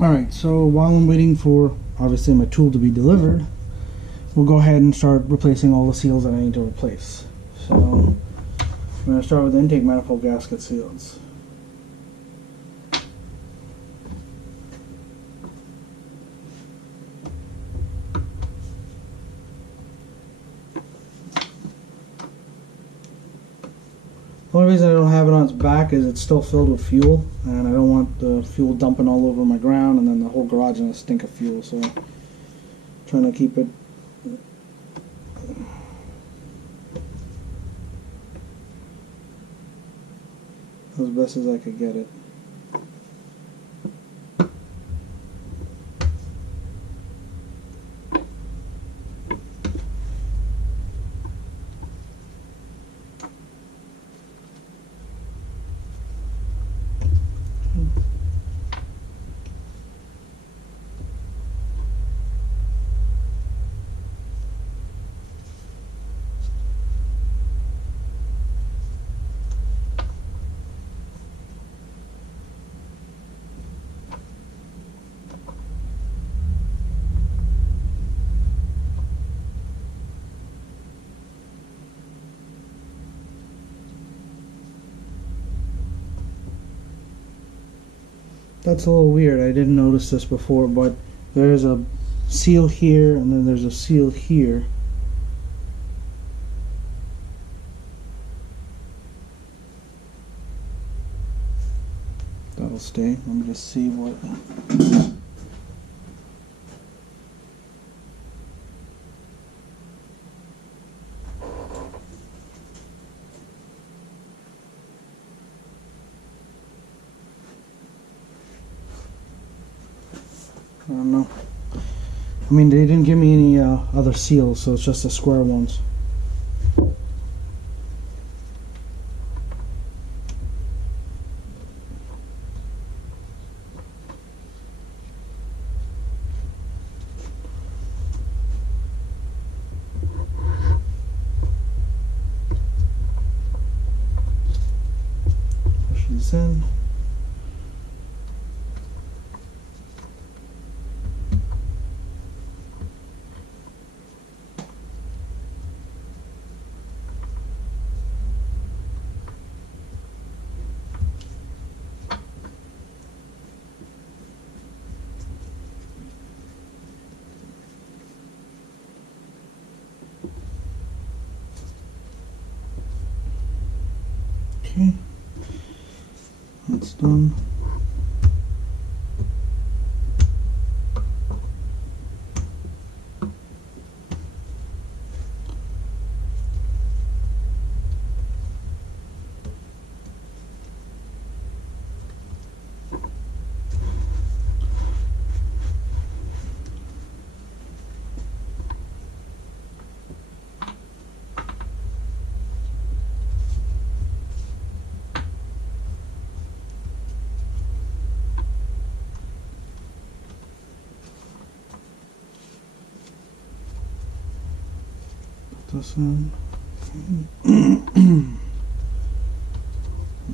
Alright, so while I'm waiting for, obviously, my tool to be delivered, we'll go ahead and start replacing all the seals that I need to replace. So, I'm going to start with the intake manifold gasket seals. The only reason I don't have it on its back is it's still filled with fuel, and I don't want the fuel dumping all over my ground and then the whole garage in a stink of fuel, so I'm trying to keep it as best as I could get it. That's a little weird. I didn't notice this before, but there's a seal here and then there's a seal here. That'll stay. Let me just see what... I don't know. I mean, they didn't give me any other seals, so it's just the square ones. Push this in. Okay, that's done. This in.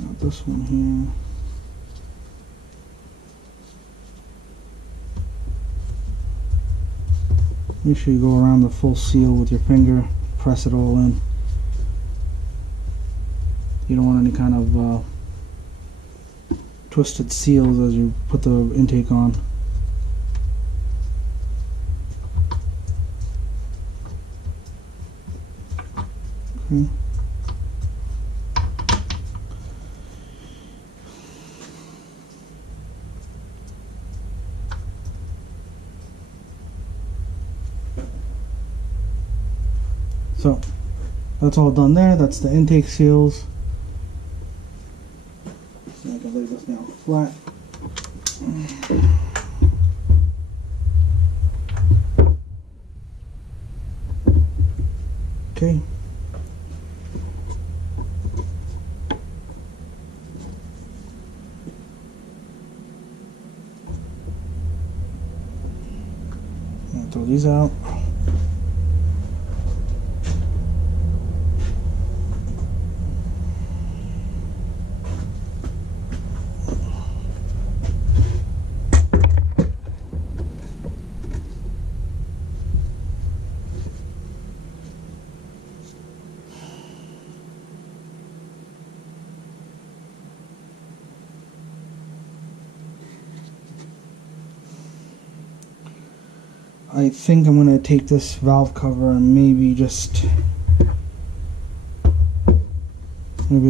Got this one here. Make sure you go around the full seal with your finger, press it all in. You don't want any kind of twisted seals as you put the intake on. Okay. So that's all done there. That's the intake seals. So I can lay this down flat. Okay. Throw these out. I think I'm going to take this valve cover and maybe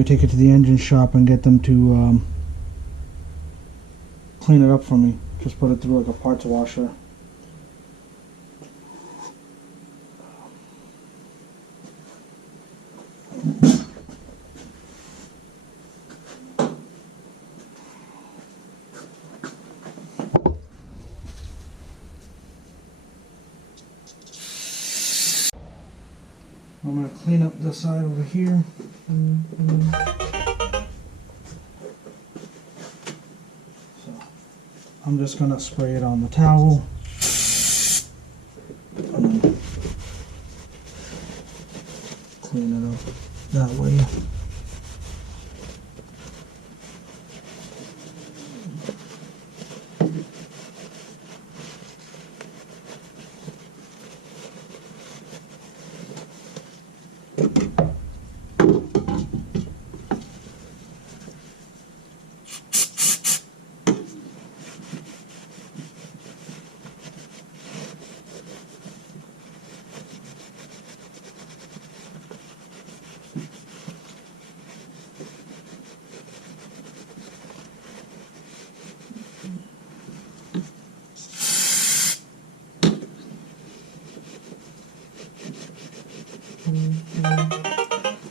take it to the engine shop and get them to clean it up for me. Just put it through like a parts washer. I'm going to clean up the side over here. So I'm just going to spray it on the towel. Clean it up that way.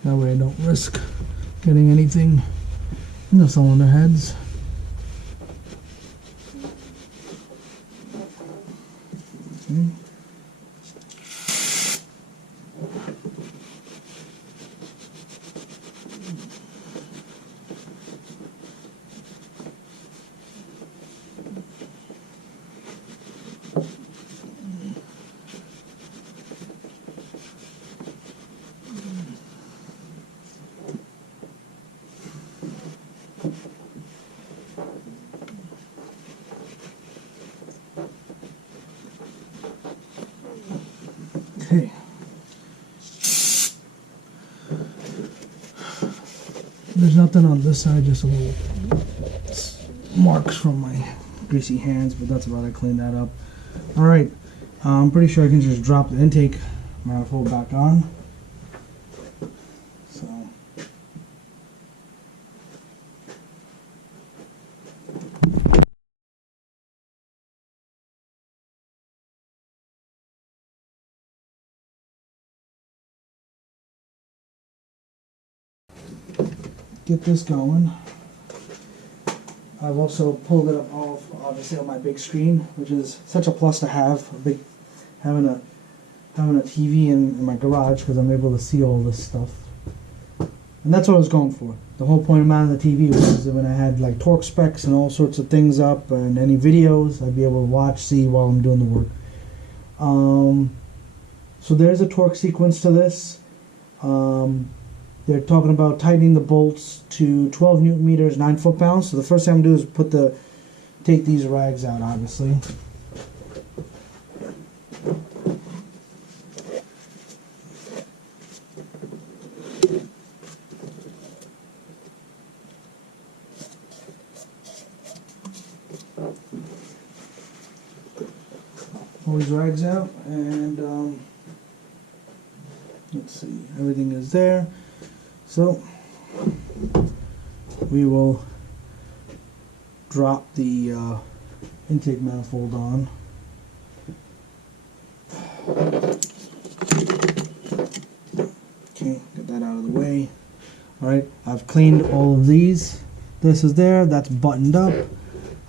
That way I don't risk getting anything in the cylinder heads. Okay. Okay. There's nothing on this side, just a little marks from my greasy hands, but that's about it. Clean that up. Alright, I'm pretty sure I can just drop the intake manifold back on. So get this going. I've also pulled it up off, obviously, on my big screen, which is such a plus to have. Having a TV in my garage, because I'm able to see all this stuff. And that's what I was going for. The whole point of mounting the TV was that when I had like torque specs and all sorts of things up and any videos, I'd be able to watch, see while I'm doing the work. So there's a torque sequence to this. They're talking about tightening the bolts to 12 Newton meters, 9 foot-pounds. So the first thing I'm going to do is take these rags out, obviously. Pull these rags out, and let's see, everything is there. So we will drop the intake manifold on. Okay, get that out of the way. Alright, I've cleaned all of these. This is there, that's buttoned up.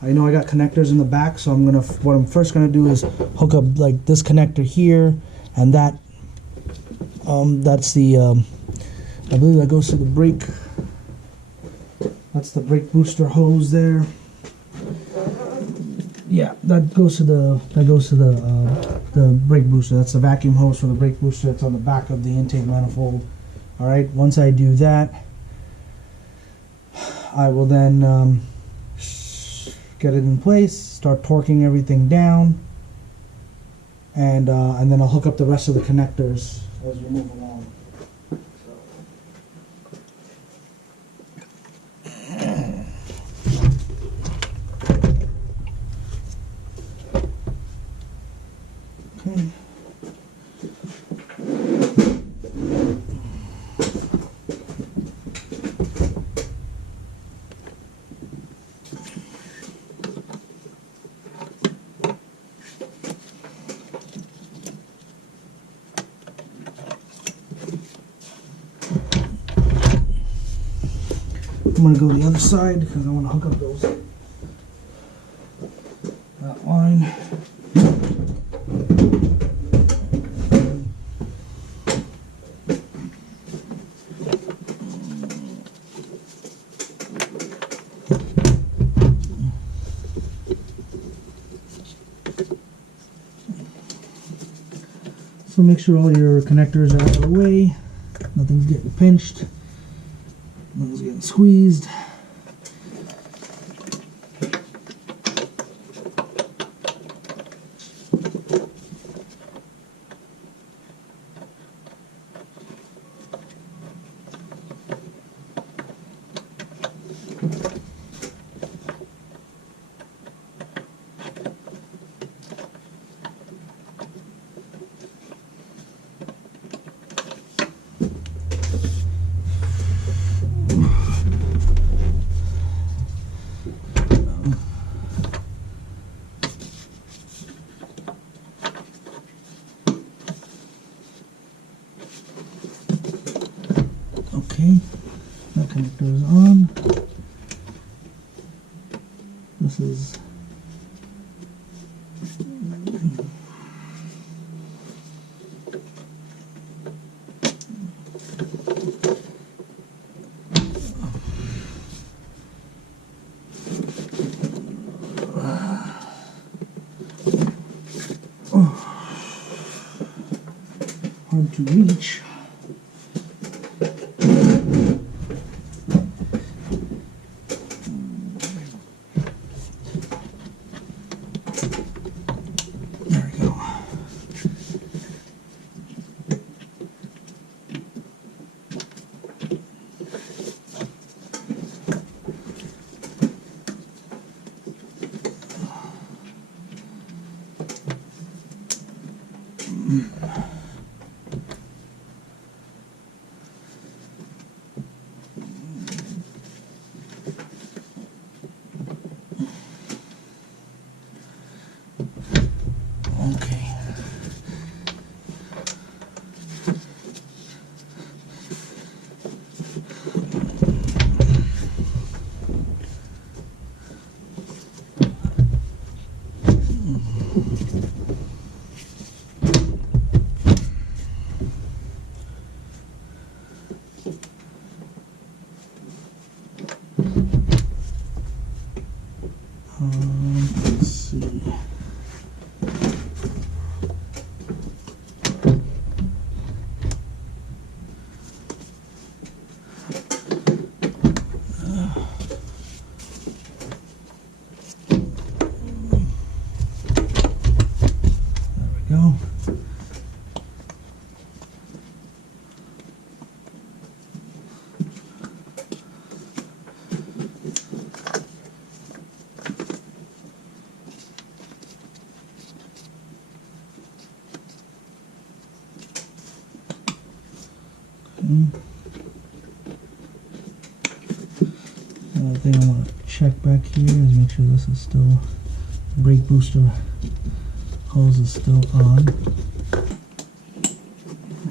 I know I got connectors in the back, so what I'm first gonna do is hook up like this connector here, and that's the I believe that goes to the brake. That's the brake booster hose there. Yeah, that goes to the brake booster. That's the vacuum hose for the brake booster. It's on the back of the intake manifold. All right. Once I do that, I will then get it in place, start torquing everything down, and then I'll hook up the rest of the connectors as we move along. I'm going to go the other side because I want to hook up that line. So make sure all your connectors are out of the way, nothing's getting pinched, nothing's getting squeezed. Okay, that connector is on. This is hard to reach. Okay. Let's see. Go. Another thing I want to check back here is make sure this is still, the brake booster hose is still on.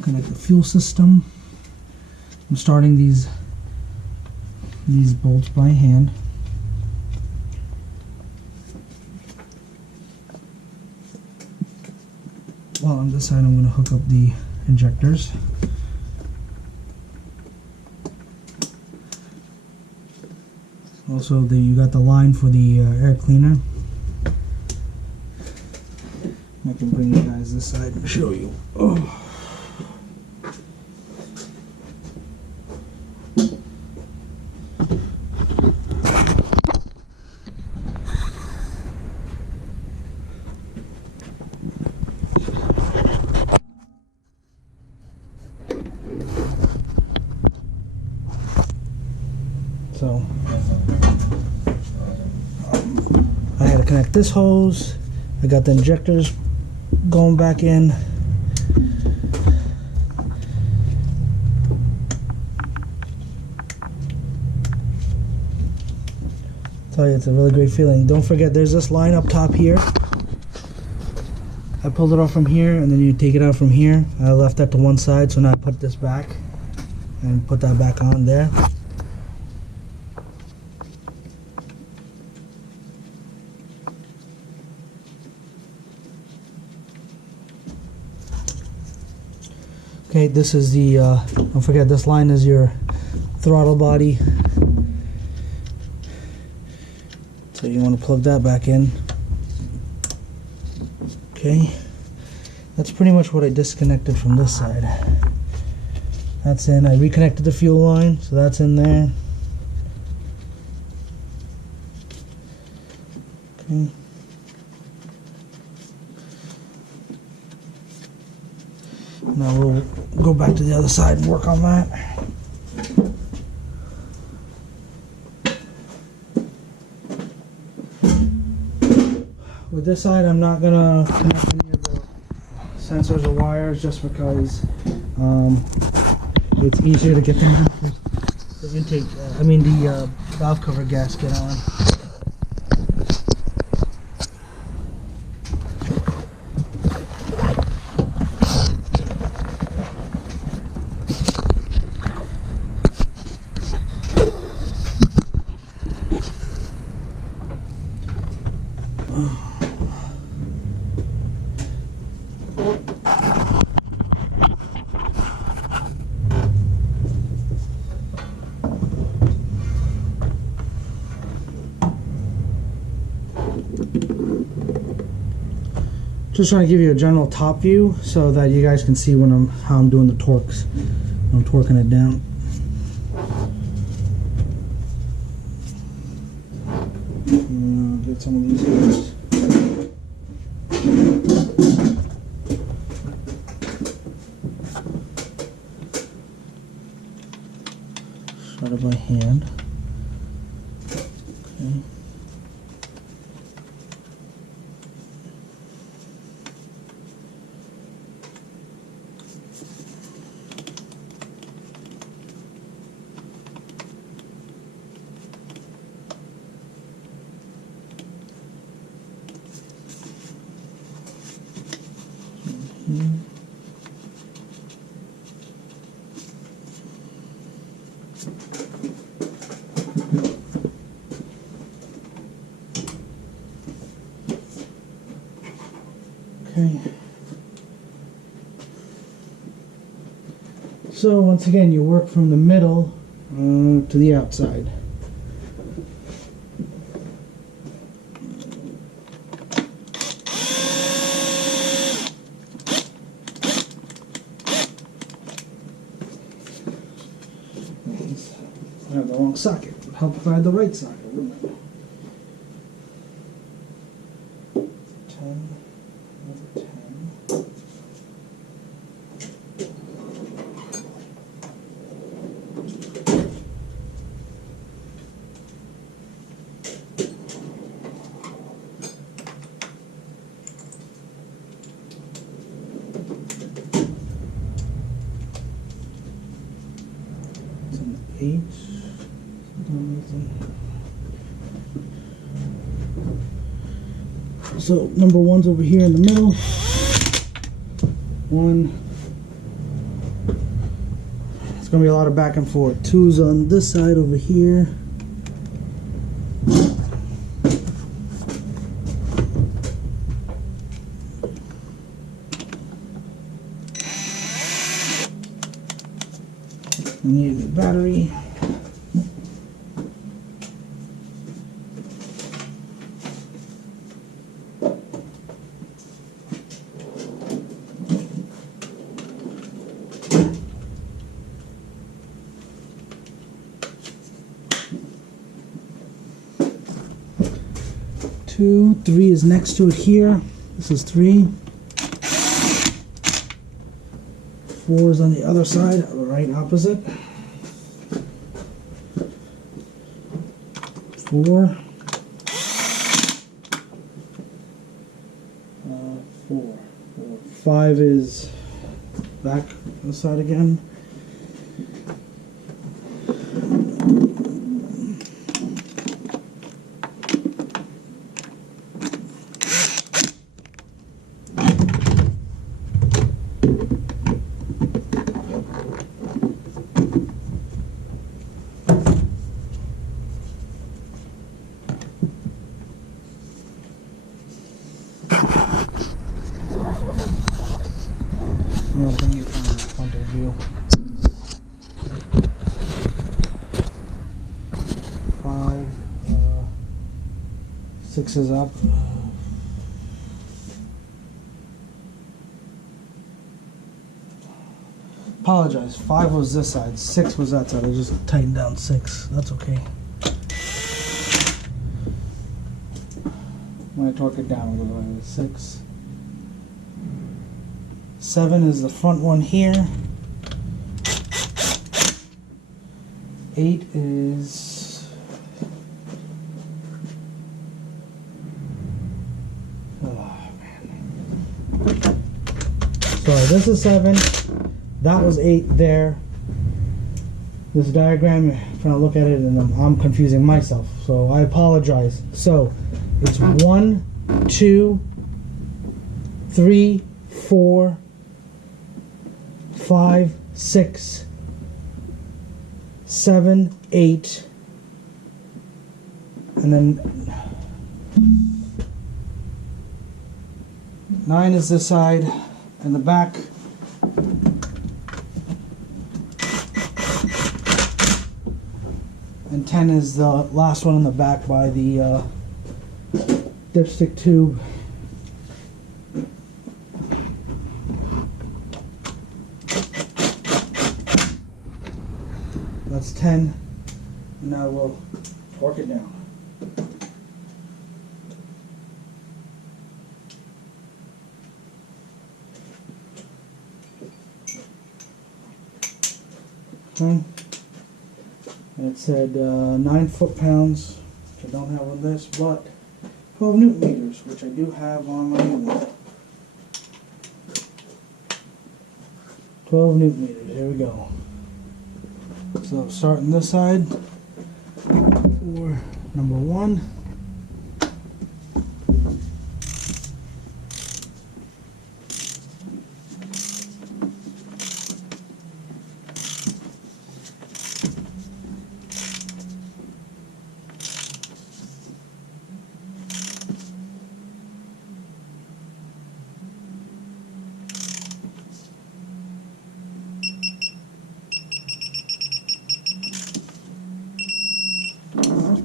Connect the fuel system. I'm starting these bolts by hand. While on this side I'm going to hook up the injectors. Also, you got the line for the air cleaner. I can bring you guys this side and show you. Oh. So I had to connect this hose. I got the injectors going back in. Tell you, it's a really great feeling. Don't forget, there's this line up top here. I pulled it off from here, and then you take it out from here. I left that to one side, so now I put this back and put that back on there. Okay, this is the, don't forget this line is your throttle body. So you want to plug that back in. Okay, that's pretty much what I disconnected from this side. That's in. I reconnected the fuel line, so that's in there. Okay. Now we'll go back to the other side and work on that. With this side, I'm not gonna connect any of the sensors or wires just because it's easier to get the intake, the valve cover gasket on. Just trying to give you a general top view so that you guys can see when how I'm doing the torques. I'm torquing it down. Get some of these guys. Start it by hand. Okay. Okay. So once again, you work from the middle to the outside. I have the wrong socket. It would help if I had the right socket, wouldn't it? 10, another 10. It's an 8. So number 1's over here in the middle. 1. It's gonna be a lot of back and forth. 2's on this side over here. I need the battery. Two, 3 is next to it here. This is 3. 4 is on the other side, right opposite. 4. 4. 5 is back on the side again. I'll bring you from the front end. 6 is up. Apologize. 5 was this side. 6 was that side. I just tightened down 6. That's okay. I'm going to torque it down a little bit. 6. 7 is the front one here. 8 is... oh, man. Sorry, this is 7. That was 8 there. This diagram, you're trying to look at it and I'm confusing myself. So I apologize. So it's 1, 2, 3, 4, 5, 6, 7, 8, and then 9 is this side, and the back. And 10 is the last one in the back by the dipstick tube. That's 10. Now we'll torque it down. Okay. It said 9 foot-pounds, which I don't have on this, but 12 newton meters, which I do have on my new one. 12 newton meters, here we go. So starting this side for number 1.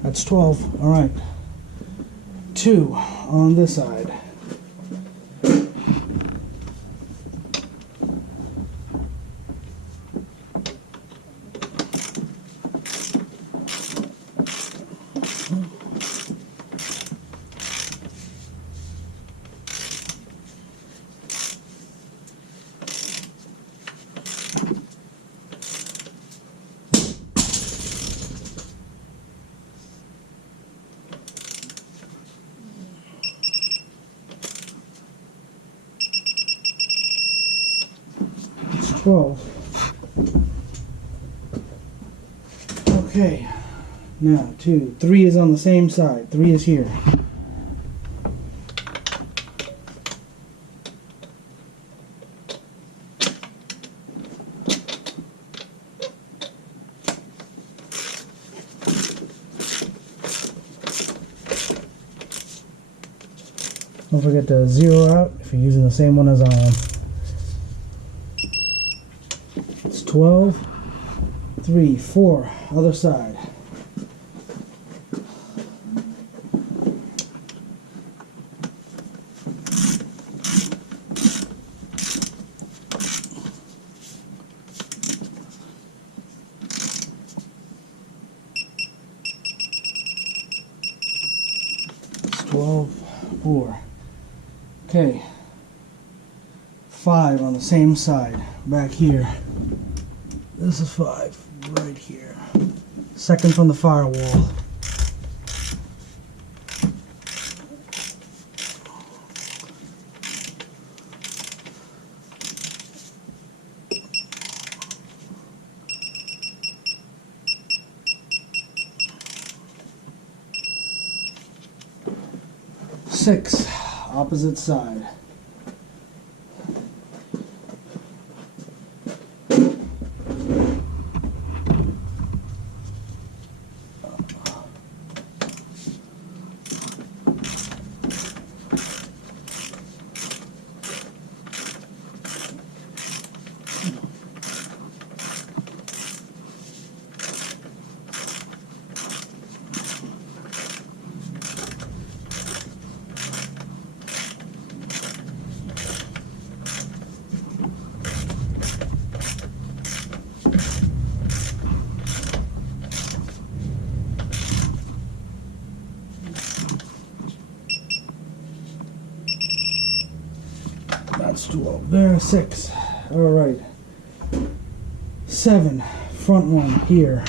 That's 12. All right. 2 on this side. It's 12. Okay. Now 2. 3 is on the same side. 3 is here. Don't forget to zero out if you're using the same one as I am. It's 12, 3, 4, other side. It's 12, 4. Okay, 5 on the same side, back here. This is 5, right here. Second from the firewall. Six, opposite side. 12 there, 6. Alright. 7. Front one here.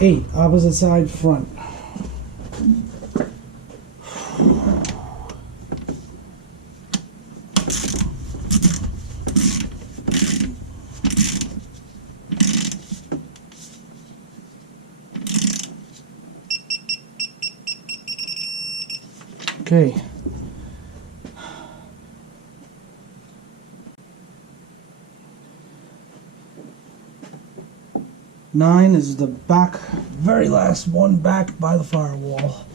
Eight, opposite side front. Okay. 9 is the back, very last one back by the firewall.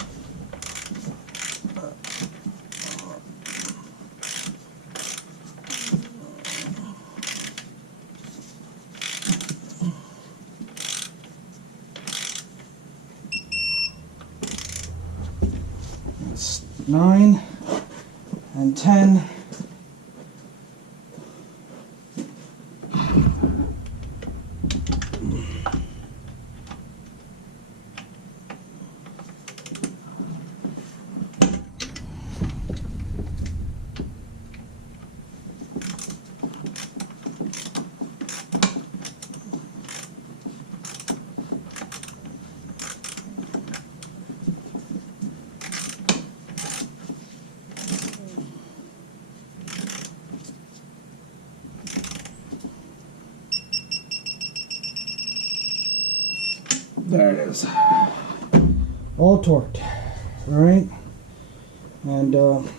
It's 9 and 10. There it is. All torqued. Alright? And okay,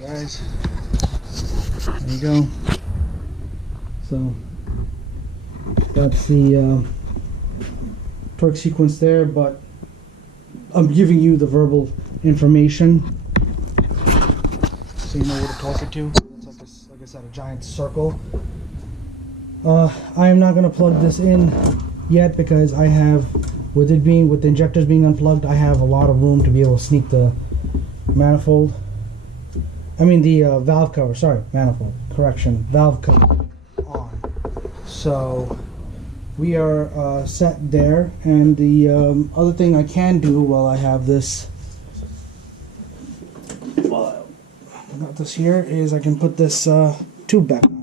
guys, there you go. So that's the torque sequence there, but I'm giving you the verbal information so you know where to torque it to. It's like I said, a giant circle. I am not going to plug this in yet because I have, with the injectors being unplugged, I have a lot of room to be able to sneak the manifold. I mean the valve cover. Sorry, manifold. Correction, valve cover on. So we are set there, and the other thing I can do while I have this, while I got this here, is I can put this tube back on.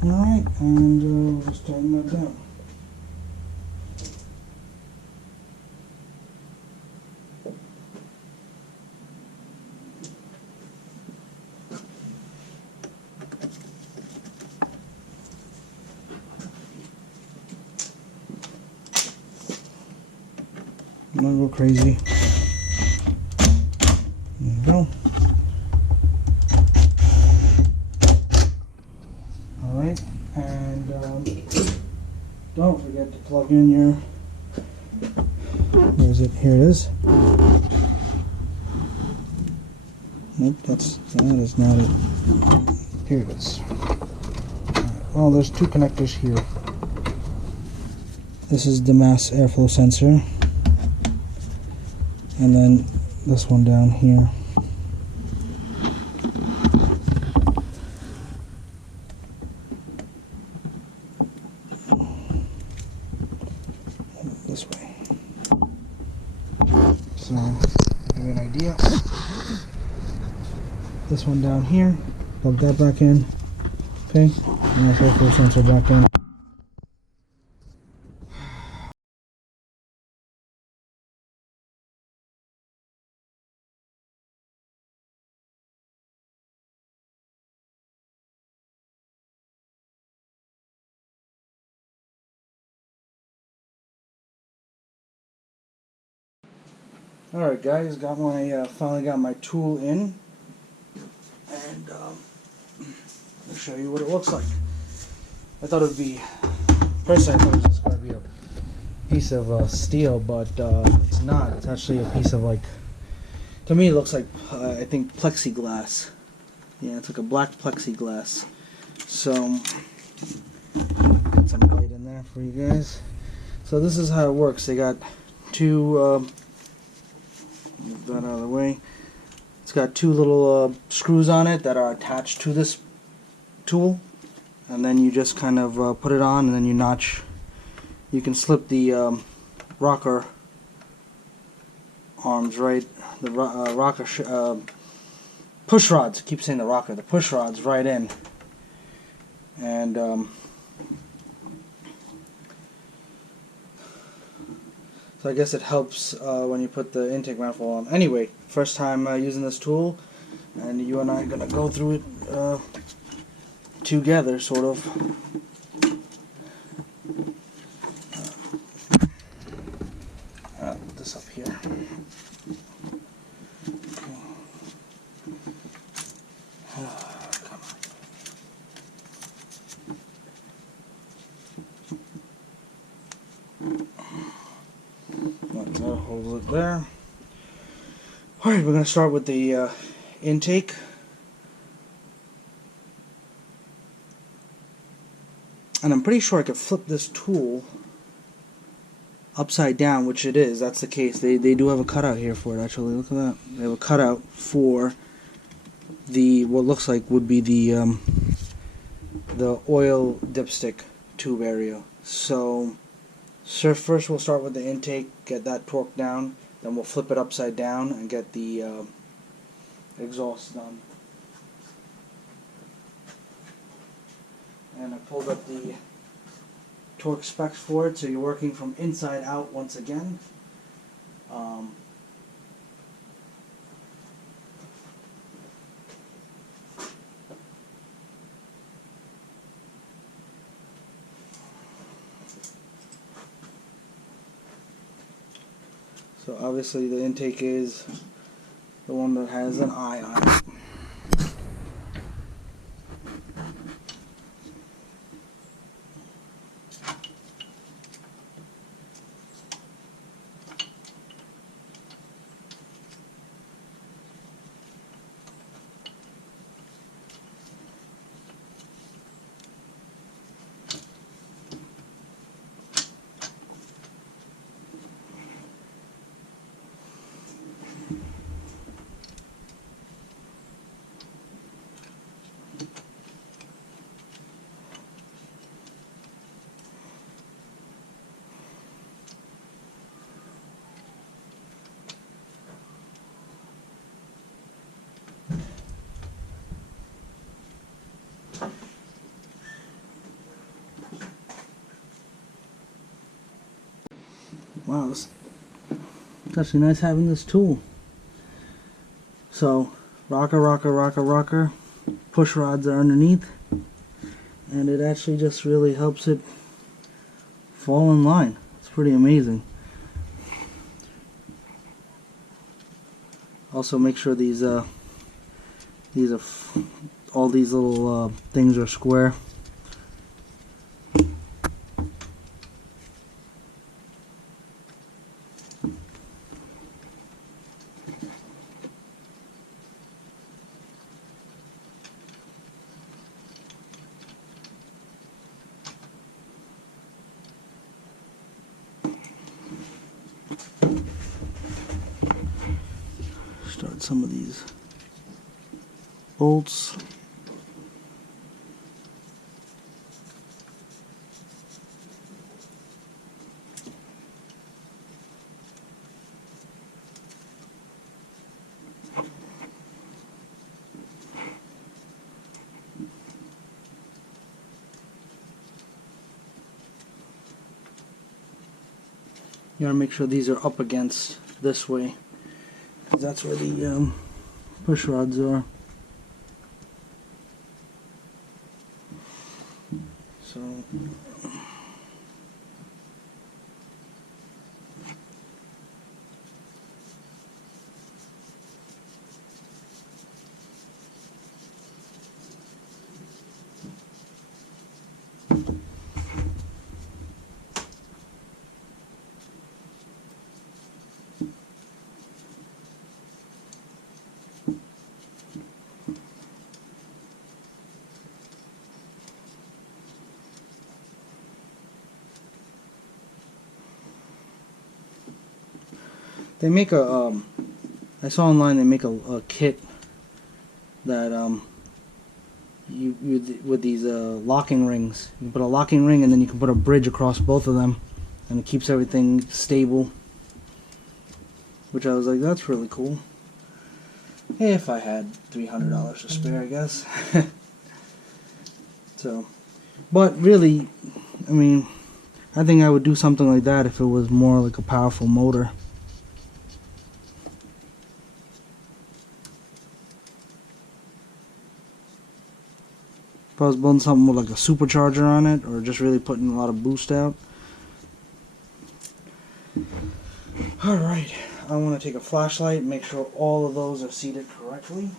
Alright, and we'll just tighten that down. I'm not go crazy. There you go. Alright, and don't forget to plug in your, where is it? Here it is. Nope, that is not it. Here it is. Right, well, there's two connectors here. This is the mass airflow sensor, and then this one down here. This way. So, to give you an idea, this one down here, plug that back in. Okay, and that's airflow sensor back in. Alright guys, finally got my tool in, and I'll show you what it looks like. Personally I thought it was just going to be a piece of steel, but it's not. It's actually a piece of, like, to me it looks like, I think, plexiglass. Yeah, it's like a black plexiglass. So, put some light in there for you guys. So this is how it works. They got two, move that out of the way. It's got two little screws on it that are attached to this tool, and then you just kind of put it on, and then you notch. You can slip the rocker arms, right? The push rods. I keep saying the rocker. The push rods right in, and so I guess it helps when you put the intake manifold on. Anyway, first time using this tool, and you and I are gonna go through it together, sort of. Put this up here. Come on. That holds it there. Alright, we're going to start with the intake. And I'm pretty sure I could flip this tool upside down, which it is. That's the case. They do have a cutout here for it, actually. Look at that. They have a cutout for the, what looks like would be the oil dipstick tube area. So first we'll start with the intake, get that torqued down, then we'll flip it upside down and get the exhaust done. And I pulled up the torque specs for it, so you're working from inside out once again. So obviously the intake is the one that has an eye on it. Wow, it's actually nice having this tool. So, rocker, push rods are underneath, and it actually just really helps it fall in line. It's pretty amazing. Also, make sure these are all these little things are square. Start some of these bolts. You want to make sure these are up against this way, because that's where the push rods are. So They make a, I saw online they make a kit that you with these locking rings. You can put a locking ring and then you can put a bridge across both of them, and it keeps everything stable. Which I was like, that's really cool. If I had $300 to spare, I guess. So, but really, I mean, I think I would do something like that if it was more like a powerful motor. If I was building something with like a supercharger on it, or just really putting a lot of boost out. Alright, I want to take a flashlight and make sure all of those are seated correctly.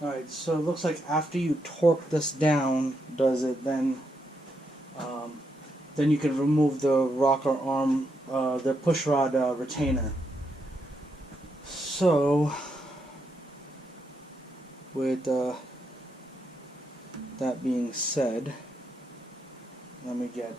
Alright, so it looks like after you torque this down, does it then you can remove the rocker arm, the pushrod retainer. So, with that being said, let me get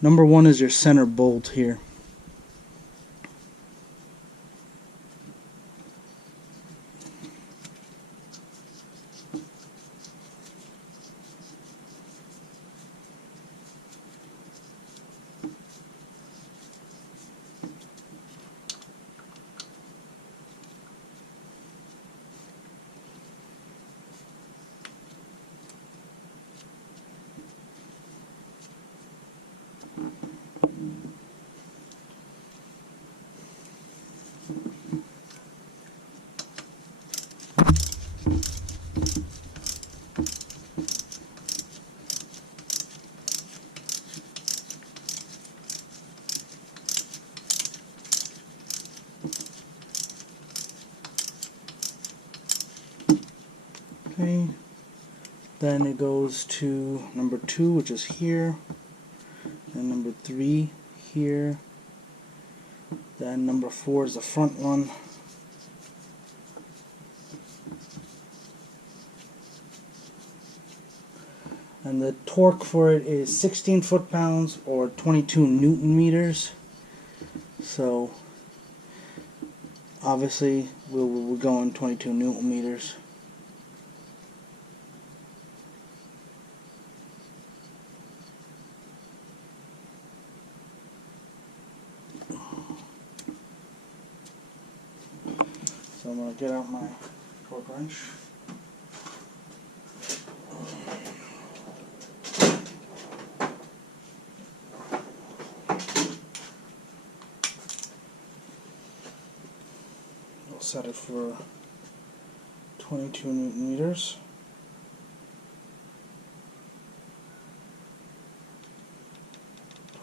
number one is your center bolt here. Okay, then it goes to number 2, which is here, and number 3 here, then number 4 is the front one, and the torque for it is 16 foot-pounds or 22 Newton meters. So obviously we're going 22 Newton meters. So I'm going to get out my torque wrench. I'll set it for 22 Newton meters.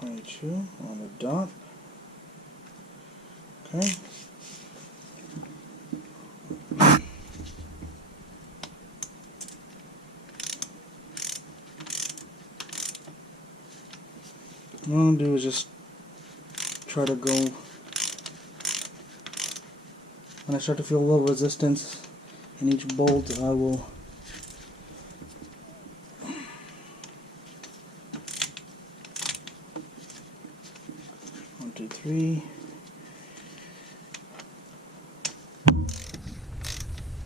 On the dot. Okay. What I'm going to do is just try to go, when I start to feel a little resistance, And each bolt I will one, two, three.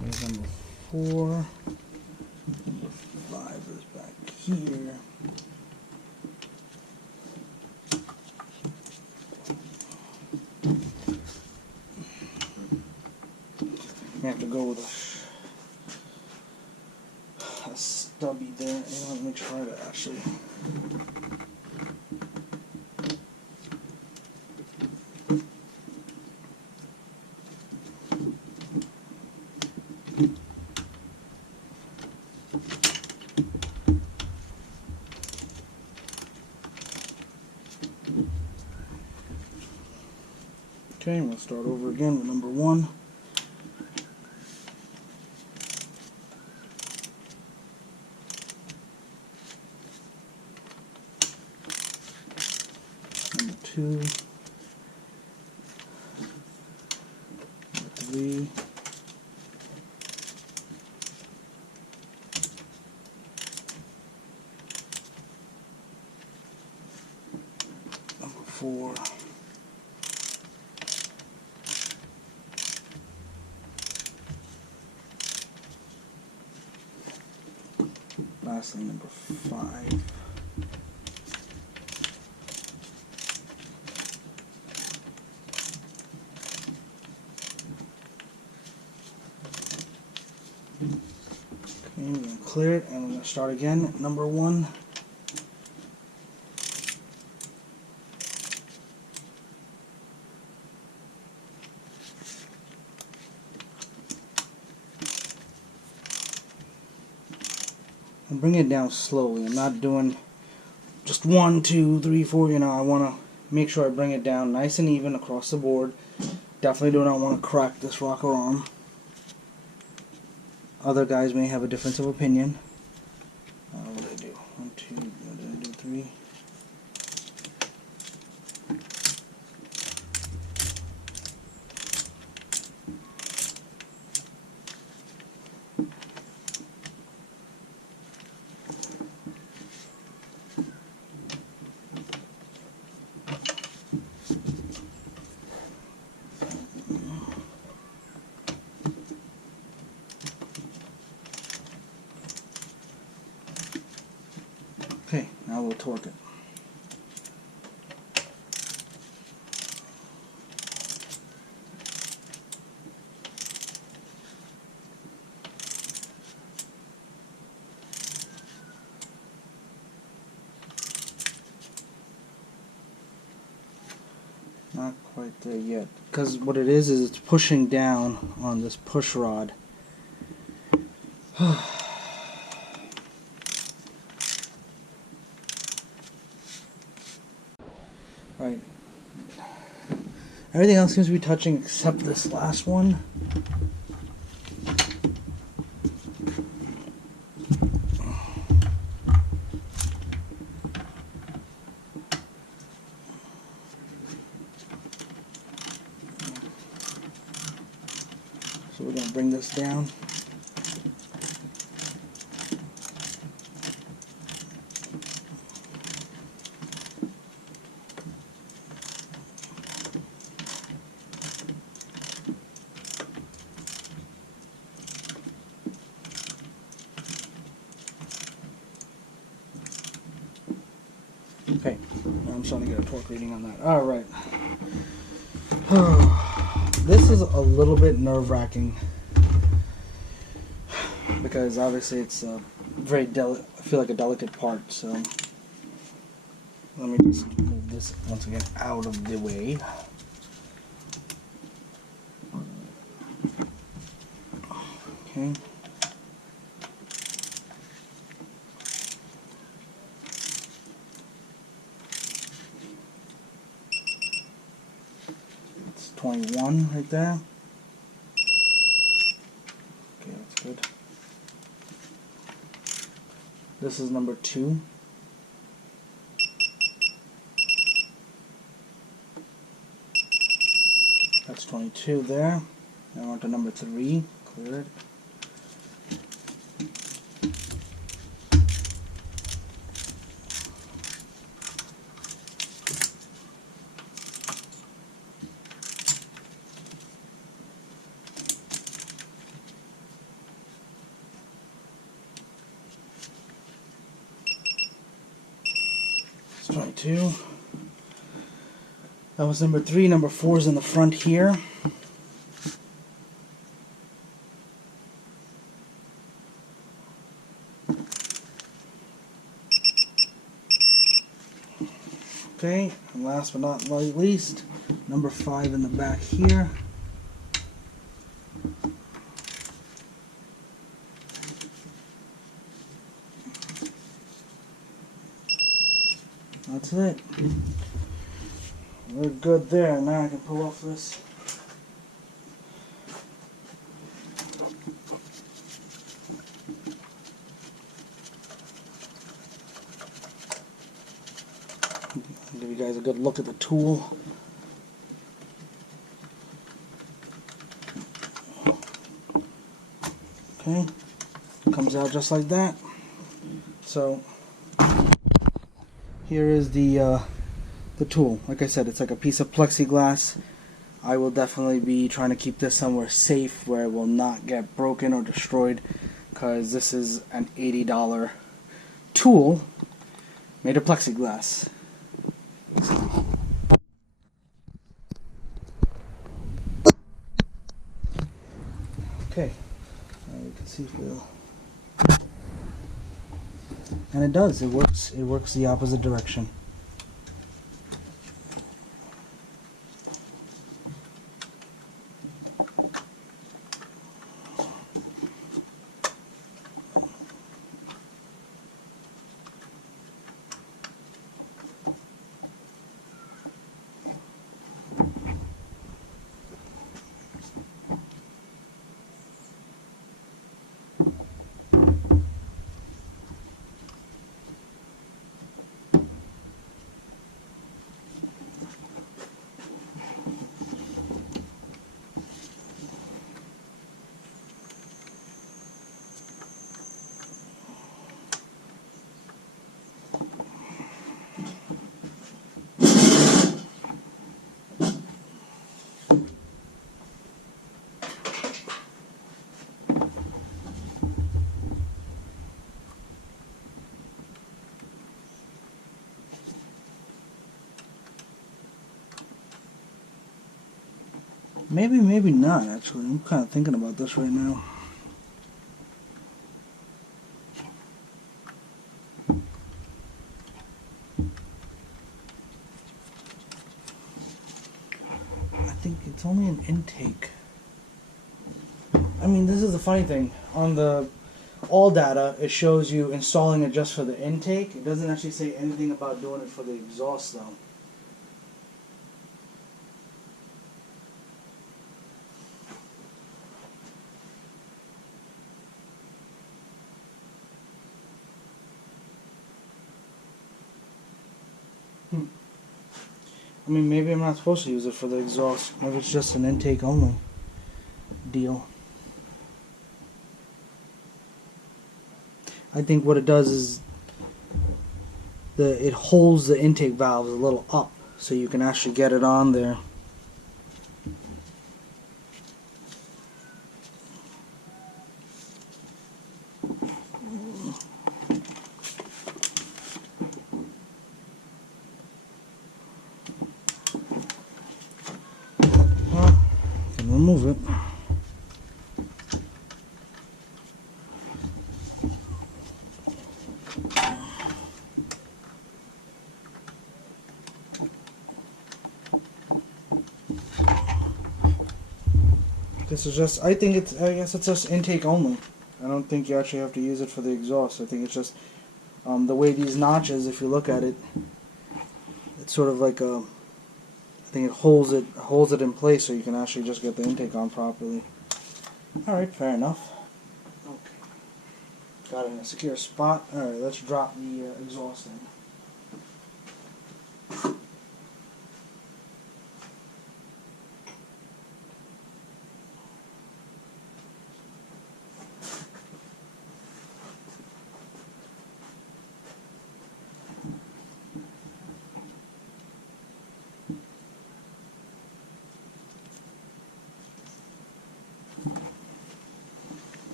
There's number 4. Number 5 is back here. I have to go with a stubby there. Let me try to actually. Okay, we'll start over again with number 1. Number 2. Number 3. Number 4. Lastly, number 5. Okay, we're going to clear it and we're going to start again at number 1. And bring it down slowly. I'm not doing just 1, 2, 3, 4. I want to make sure I bring it down nice and even across the board. Definitely do not want to crack this rocker arm. Other guys may have a difference of opinion. What did I do? 1, 2, what did I do? 3. Okay, now we'll torque it. Not quite there yet, because what it is it's pushing down on this push rod. Right. Everything else seems to be touching except this last one. So we're going to bring this down. Okay, now I'm starting to get a torque reading on that. Alright. This is a little bit nerve-wracking because obviously it's a very I feel like a delicate part, so let me just move this once again out of the way. Okay. It's 21 right there. Okay, that's good. This is number 2. That's 22 there. Now on to number 3. Clear it. Right, 2. That was number 3. Number 4 is in the front here. Okay, and last but not least, number 5 in the back here. That's it. We're good there. Now I can pull off this. Give you guys a good look at the tool. Okay, comes out just like that. So here is the tool. Like I said, it's like a piece of plexiglass. I will definitely be trying to keep this somewhere safe where it will not get broken or destroyed, because this is an $80 tool made of plexiglass. Okay, you can see and it does. It works the opposite direction. Maybe, maybe not, actually. I'm kind of thinking about this right now. I think it's only an intake. I mean, this is the funny thing. On the all data, it shows you installing it just for the intake. It doesn't actually say anything about doing it for the exhaust, though. I mean, maybe I'm not supposed to use it for the exhaust. Maybe it's just an intake only deal. I think what it does is it holds the intake valves a little up so you can actually get it on there. Remove it. This is just, I guess it's just intake only. I don't think you actually have to use it for the exhaust. I think it's just the way these notches, if you look at it, it's sort of like a, I think it holds it in place so you can actually just get the intake on properly. Alright, fair enough. Okay. Got it in a secure spot. Alright, let's drop the exhaust in.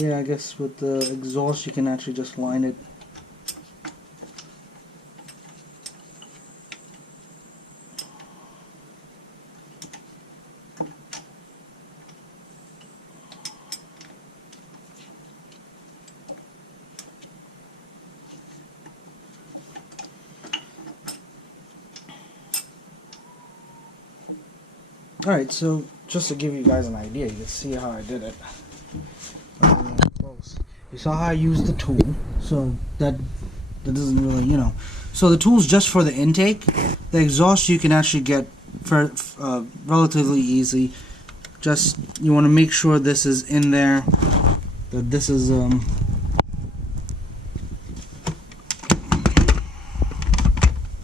Yeah, I guess with the exhaust you can actually just line it. Alright, so just to give you guys an idea, you can see how I did it. You saw how I used the tool, so that doesn't really, you know. So the tool's just for the intake. The exhaust you can actually get for relatively easy. Just, you want to make sure this is in there, that this is give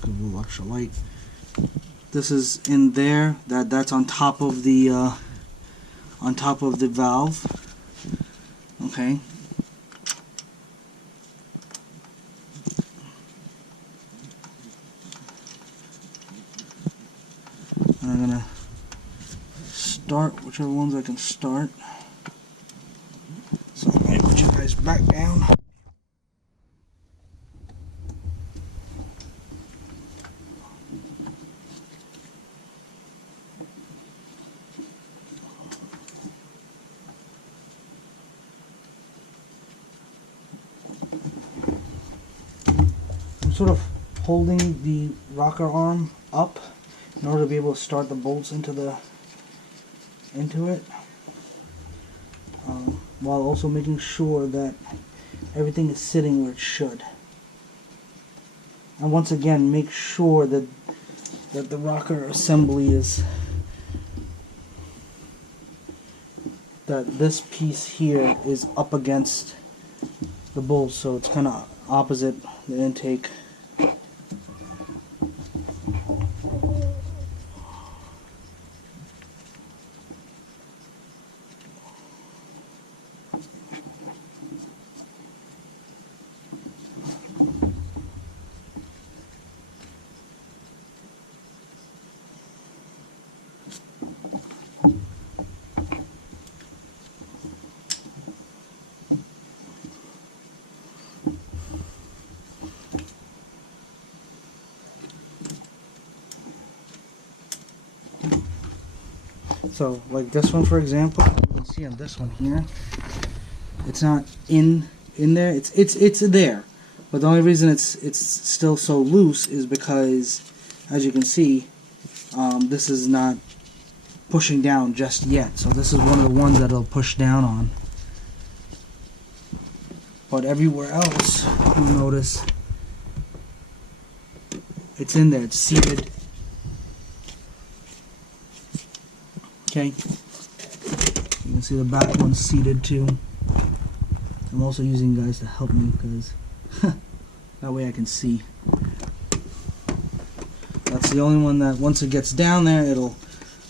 a little extra light. This is in there, that's on top of the valve. Okay. And I'm gonna start whichever ones I can start. So I'm gonna put you guys back down. I'm sort of holding the rocker arm up in order to be able to start the bolts into it, while also making sure that everything is sitting where it should. And once again, make sure that the rocker assembly is, that this piece here is up against the bolt, so it's kind of opposite the intake. So, like this one, for example, you can see on this one here, it's not in there. It's there, but the only reason it's still so loose is because, as you can see, this is not pushing down just yet. So this is one of the ones that it'll push down on. But everywhere else, you'll notice it's in there. It's seated. Okay, you can see the back one's seated too. I'm also using guys to help me because that way I can see. That's the only one that once it gets down there, it'll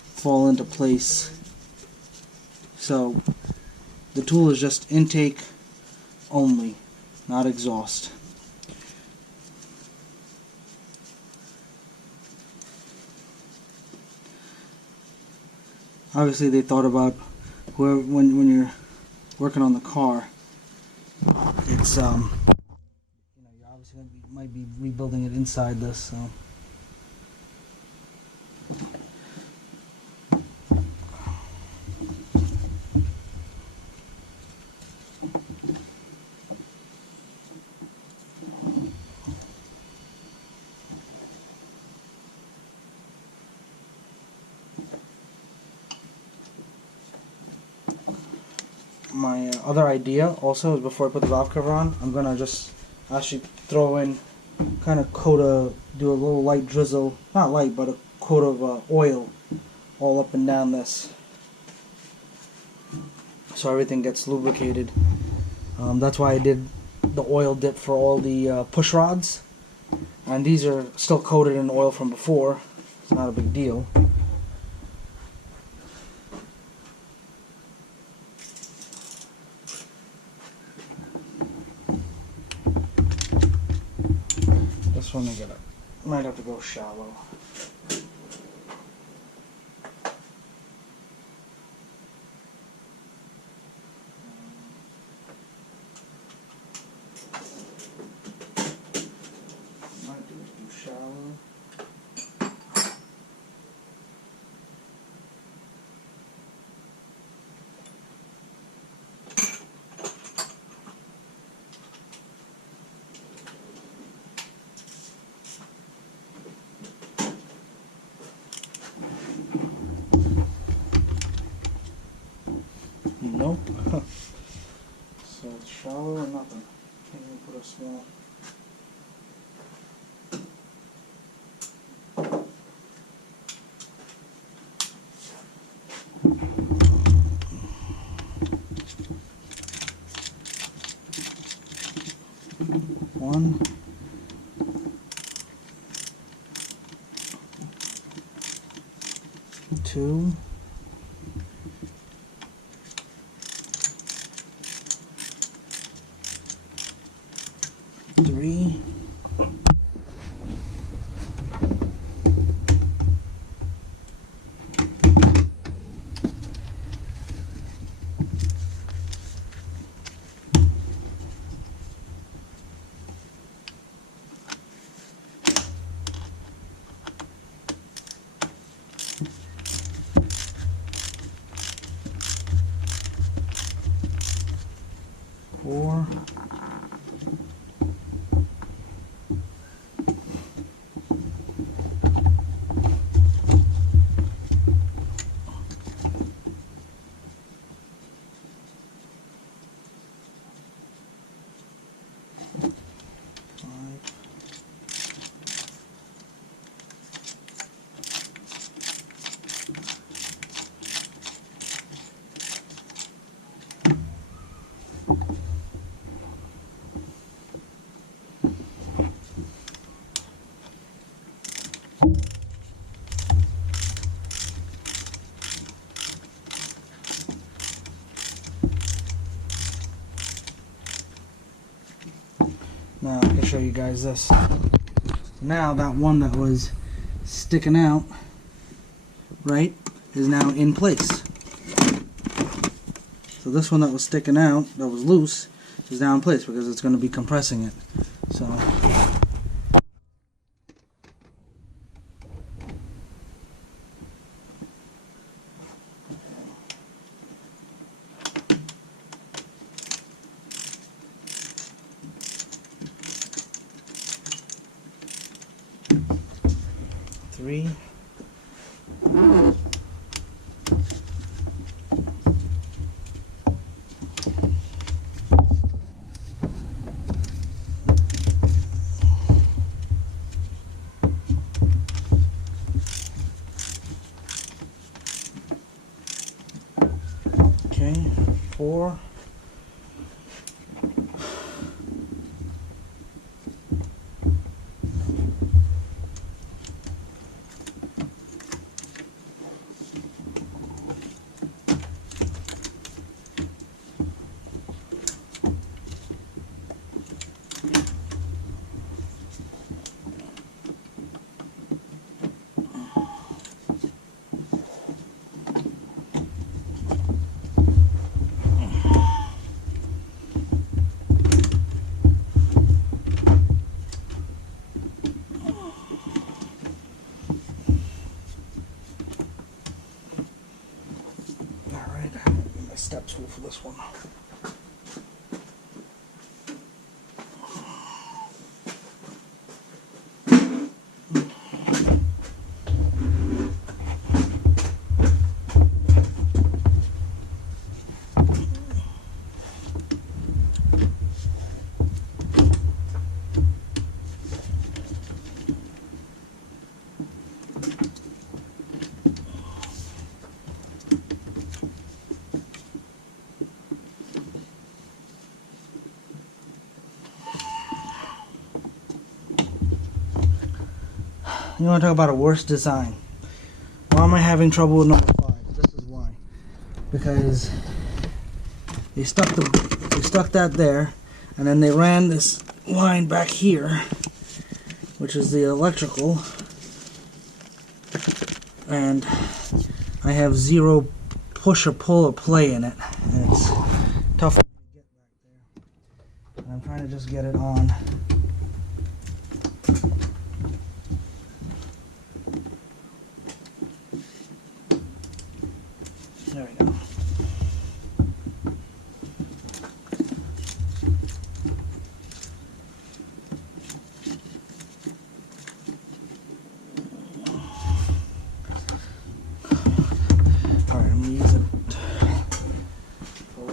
fall into place. So the tool is just intake only, not exhaust. Obviously, they thought about when you're working on the car. It's you know, you're obviously might be rebuilding it inside this. So. My other idea also is before I put the valve cover on, I'm gonna just actually throw in, kind of do a little light drizzle, not light, but a coat of oil all up and down this, so everything gets lubricated. That's why I did the oil dip for all the push rods, and these are still coated in oil from before. It's not a big deal. This one might have to go shallow. Nope. So it's shallow or nothing. Can't even put a small. One. Two. Three. Four. Now I can show you guys this. Now that one that was sticking out, right, is now in place. So this one that was sticking out, that was loose, is now in place because it's going to be compressing it. So three. Okay, four. Step tool for this one. You want to talk about a worse design? Why am I having trouble with number 5? This is why. Because they stuck that there, and then they ran this line back here, which is the electrical, and I have zero push or pull or play in it, and it's tough to get back there. And I'm trying to just get it on. There we go. Alright, I'm going to use it for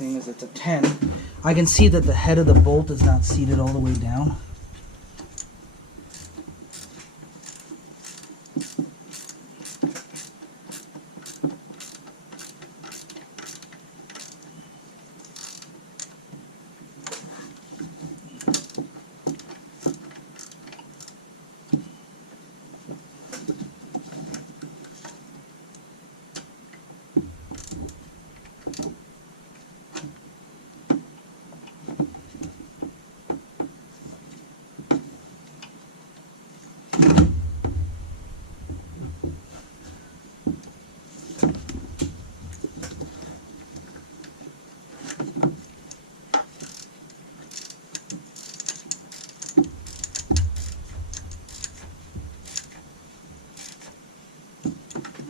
seeing as it's a 10, I can see that the head of the bolt is not seated all the way down.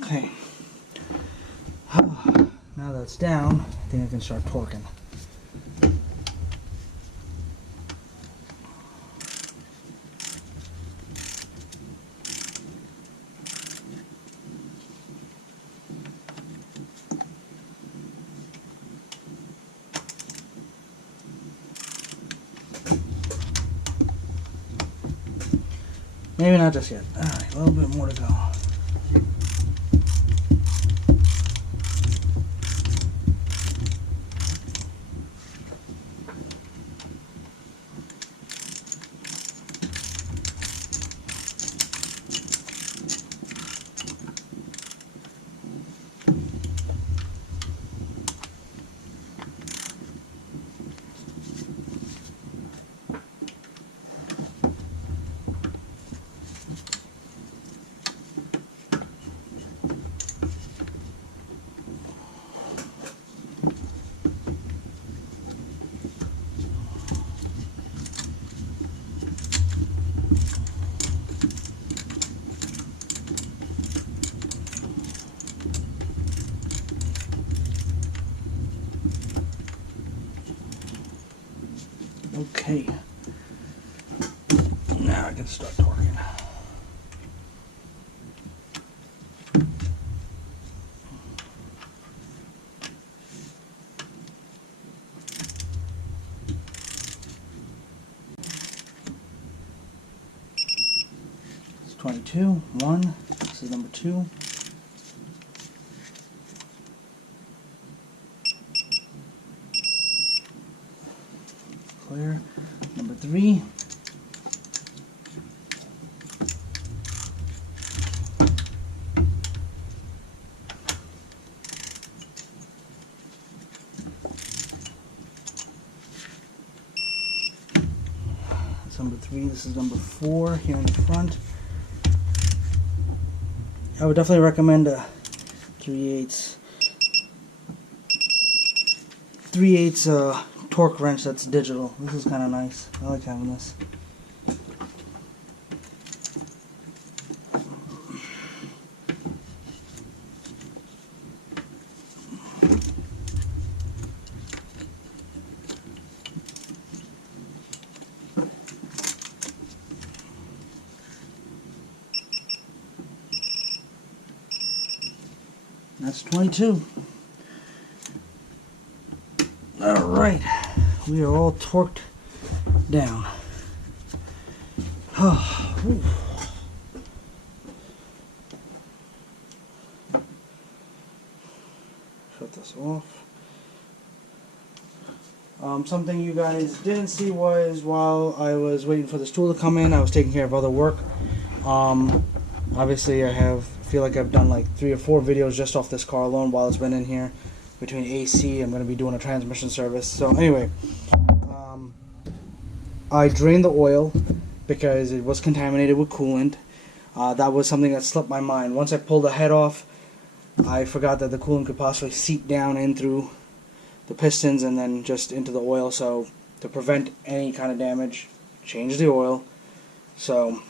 Okay. Now that's down, I think I can start torquing. Maybe not just yet. Alright, a little bit more to go. Okay. Now I can start torquing. It's 22, 1. This is number 2. Clear. Number 3. That's number 3. This is number 4 here in the front. I would definitely recommend a 3/8 torque wrench that's digital. This is kind of nice. I like having this. That's 22. Alright, we are all torqued down. Shut this off. Something you guys didn't see was while I was waiting for this tool to come in, I was taking care of other work. Obviously I feel like I've done like 3 or 4 videos just off this car alone while it's been in here. Between AC, I'm going to be doing a transmission service. So anyway, I drained the oil because it was contaminated with coolant. That was something that slipped my mind. Once I pulled the head off, I forgot that the coolant could possibly seep down in through the pistons and then just into the oil. So to prevent any kind of damage, change the oil. So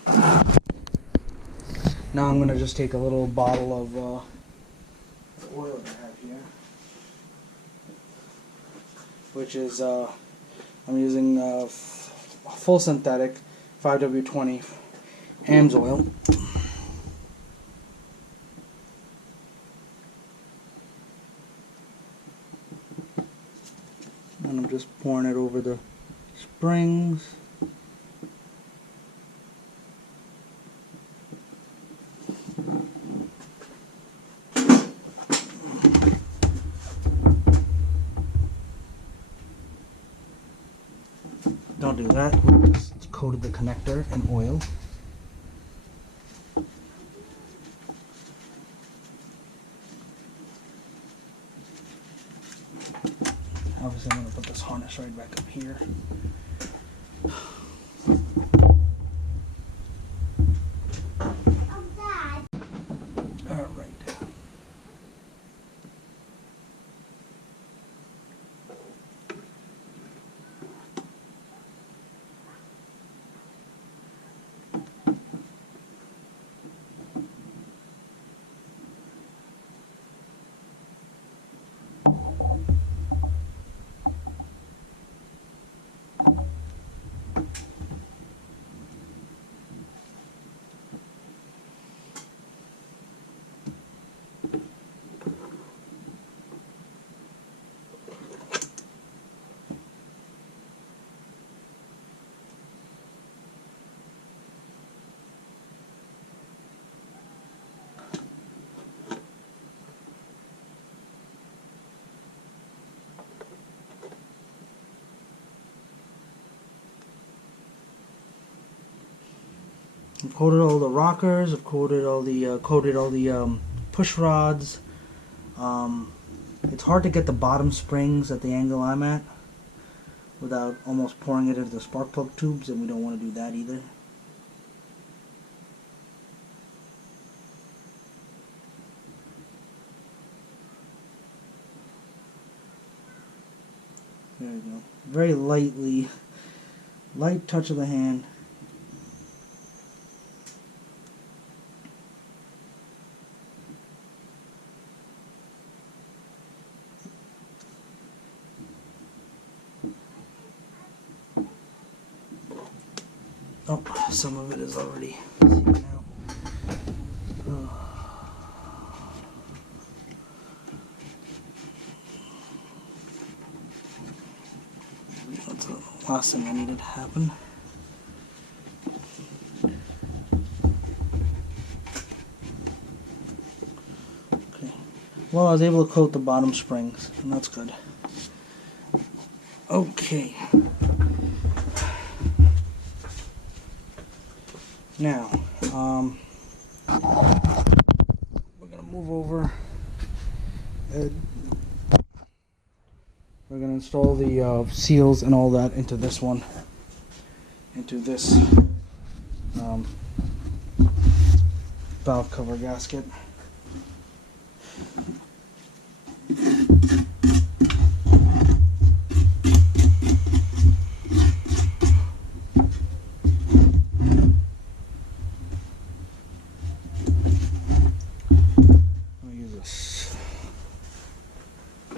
now I'm going to just take a little bottle of oil that I have here, which is I'm using full synthetic 5W20 AMS oil. over the springs. Don't do that. It's coated the connector in oil. Obviously, I'm going to put this harness right back up here. Alright. I've coated all the rockers. I've coated all the push rods. It's hard to get the bottom springs at the angle I'm at without almost pouring it into the spark plug tubes, and we don't want to do that either. There we go. Very light touch of the hand. Oh, some of it is already seeping out. That's the last thing I needed to happen. Okay. Well, I was able to coat the bottom springs, and that's good. Okay. Now, we're going to move over. We're going to install the seals and all that into this one, into this valve cover gasket.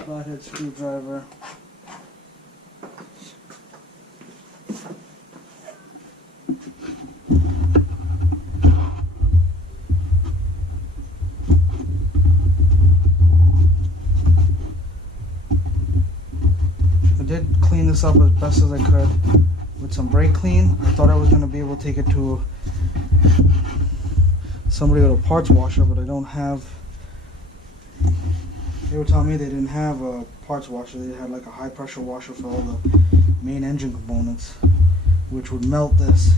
Flathead screwdriver. I did clean this up as best as I could with some brake clean. I thought I was going to be able to take it to somebody with a parts washer, but I don't have. They were telling me they didn't have a parts washer. They had like a high pressure washer for all the main engine components, which would melt this,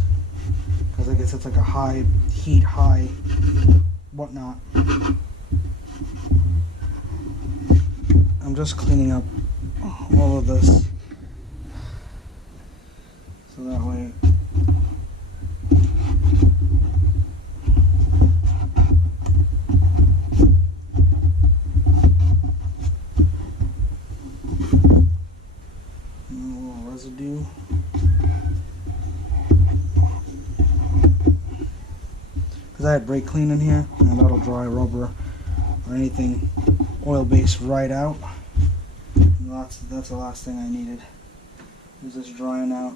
because I guess it's like a high heat, high whatnot. I'm just cleaning up all of this so that way residue. Because I had brake clean in here, and that'll dry rubber or anything oil based right out. And that's the last thing I needed. Is this drying out.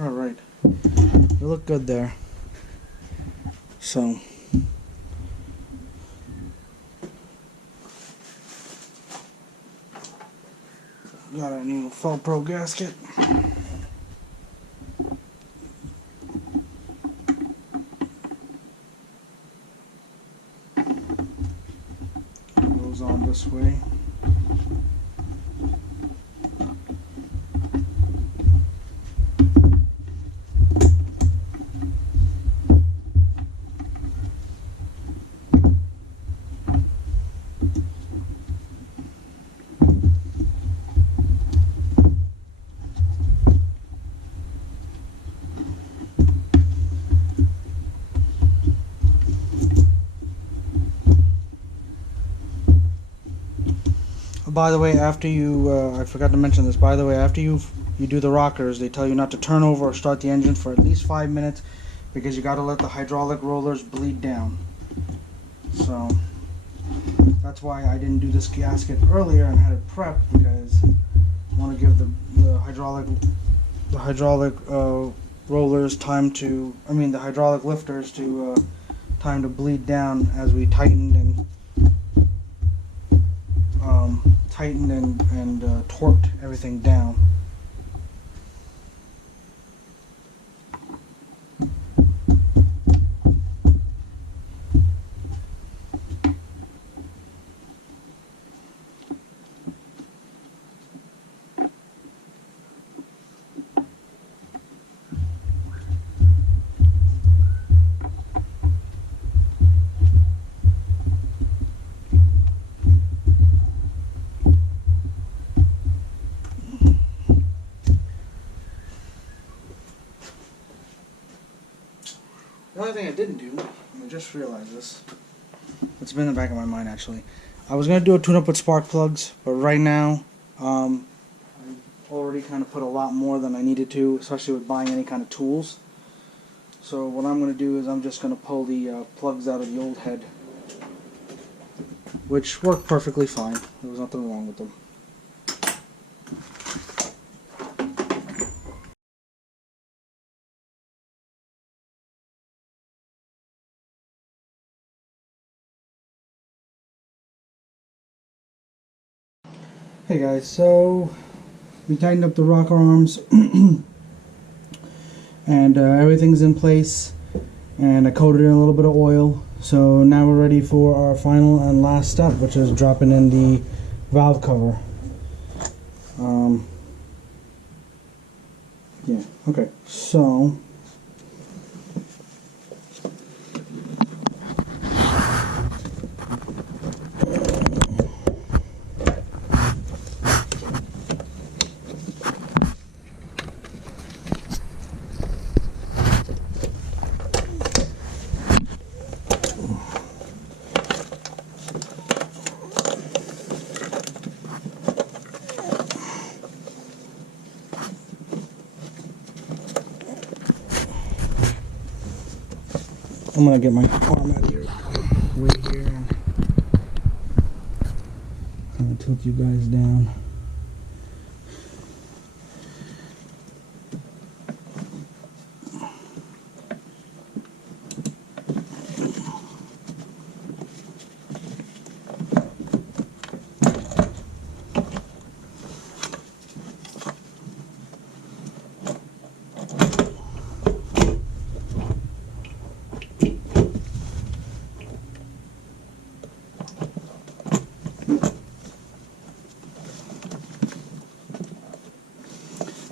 Alright. They look good there. So got a new Pro gasket. Goes on this way. By the way, after you, I forgot to mention this, by the way, after you do the rockers, they tell you not to turn over or start the engine for at least 5 minutes because you got to let the hydraulic rollers bleed down. So that's why I didn't do this gasket earlier and had it prepped, because I want to give the hydraulic rollers time to, the hydraulic lifters to time to bleed down as we tightened and torqued everything down. The only thing I didn't do, I just realized this, it's been in the back of my mind actually. I was going to do a tune-up with spark plugs, but right now I've already kind of put a lot more than I needed to, especially with buying any kind of tools. So what I'm going to do is I'm just going to pull the plugs out of the old head, which worked perfectly fine. There was nothing wrong with them. Hey guys, so we tightened up the rocker arms and everything's in place, and I coated it in a little bit of oil. So now we're ready for our final and last step, which is dropping in the valve cover. Yeah, okay, so I'm gonna get my arm out of your way here and kind of tilt you guys down.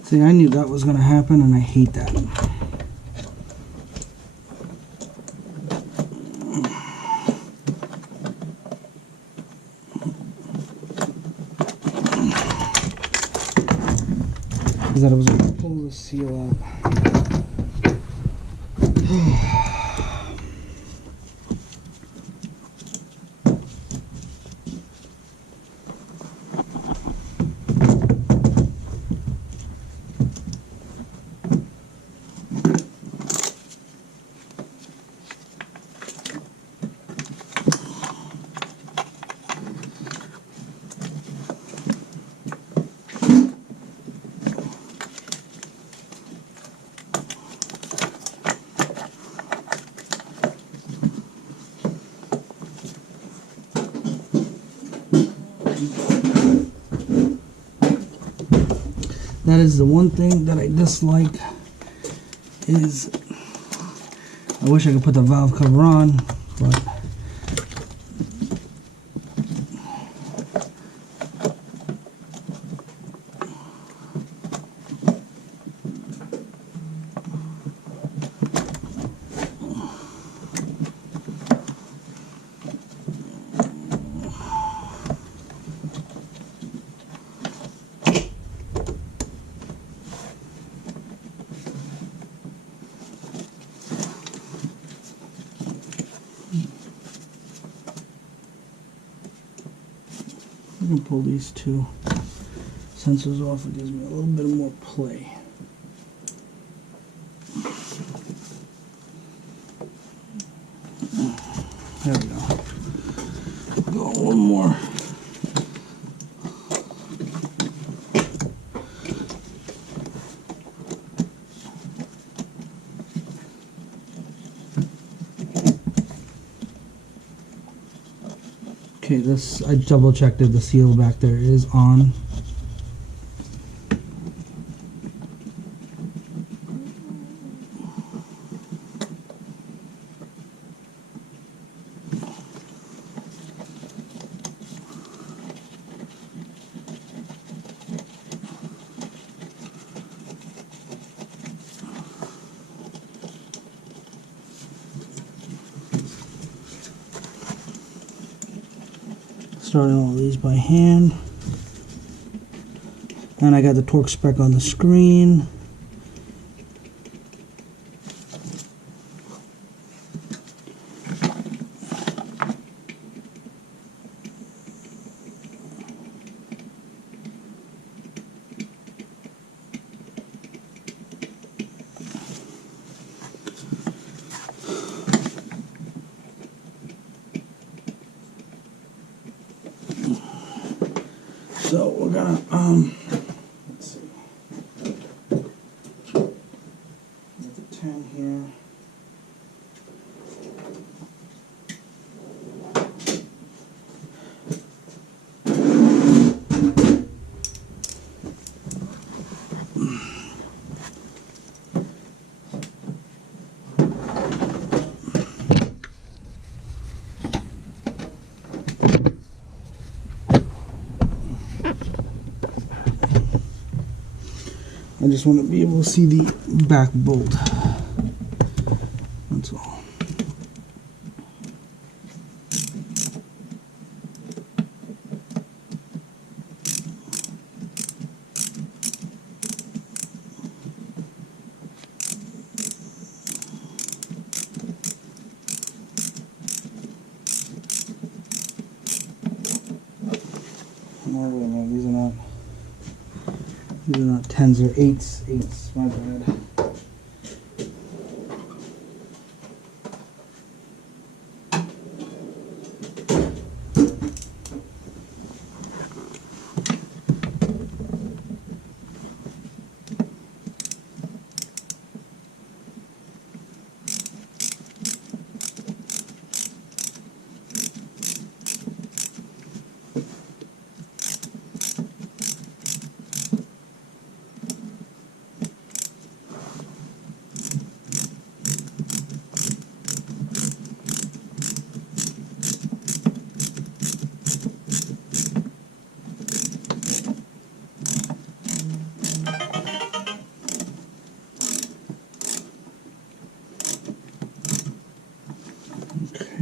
See, I knew that was going to happen, and I hate that. Is that I was going to pull the seal out. That is the one thing that I dislike, is I wish I could put the valve cover on, but I can pull these two sensors off. It gives me a little bit more play. There we go. Go one more. Okay, this, I double checked that the seal back there is on. Starting all these by hand, and I got the torque spec on the screen. So we're gonna, let's see, get the 10 here. I just want to be able to see the back bolt. That's all. No, wait a minute, these are not 10s, they're 8s, my bad.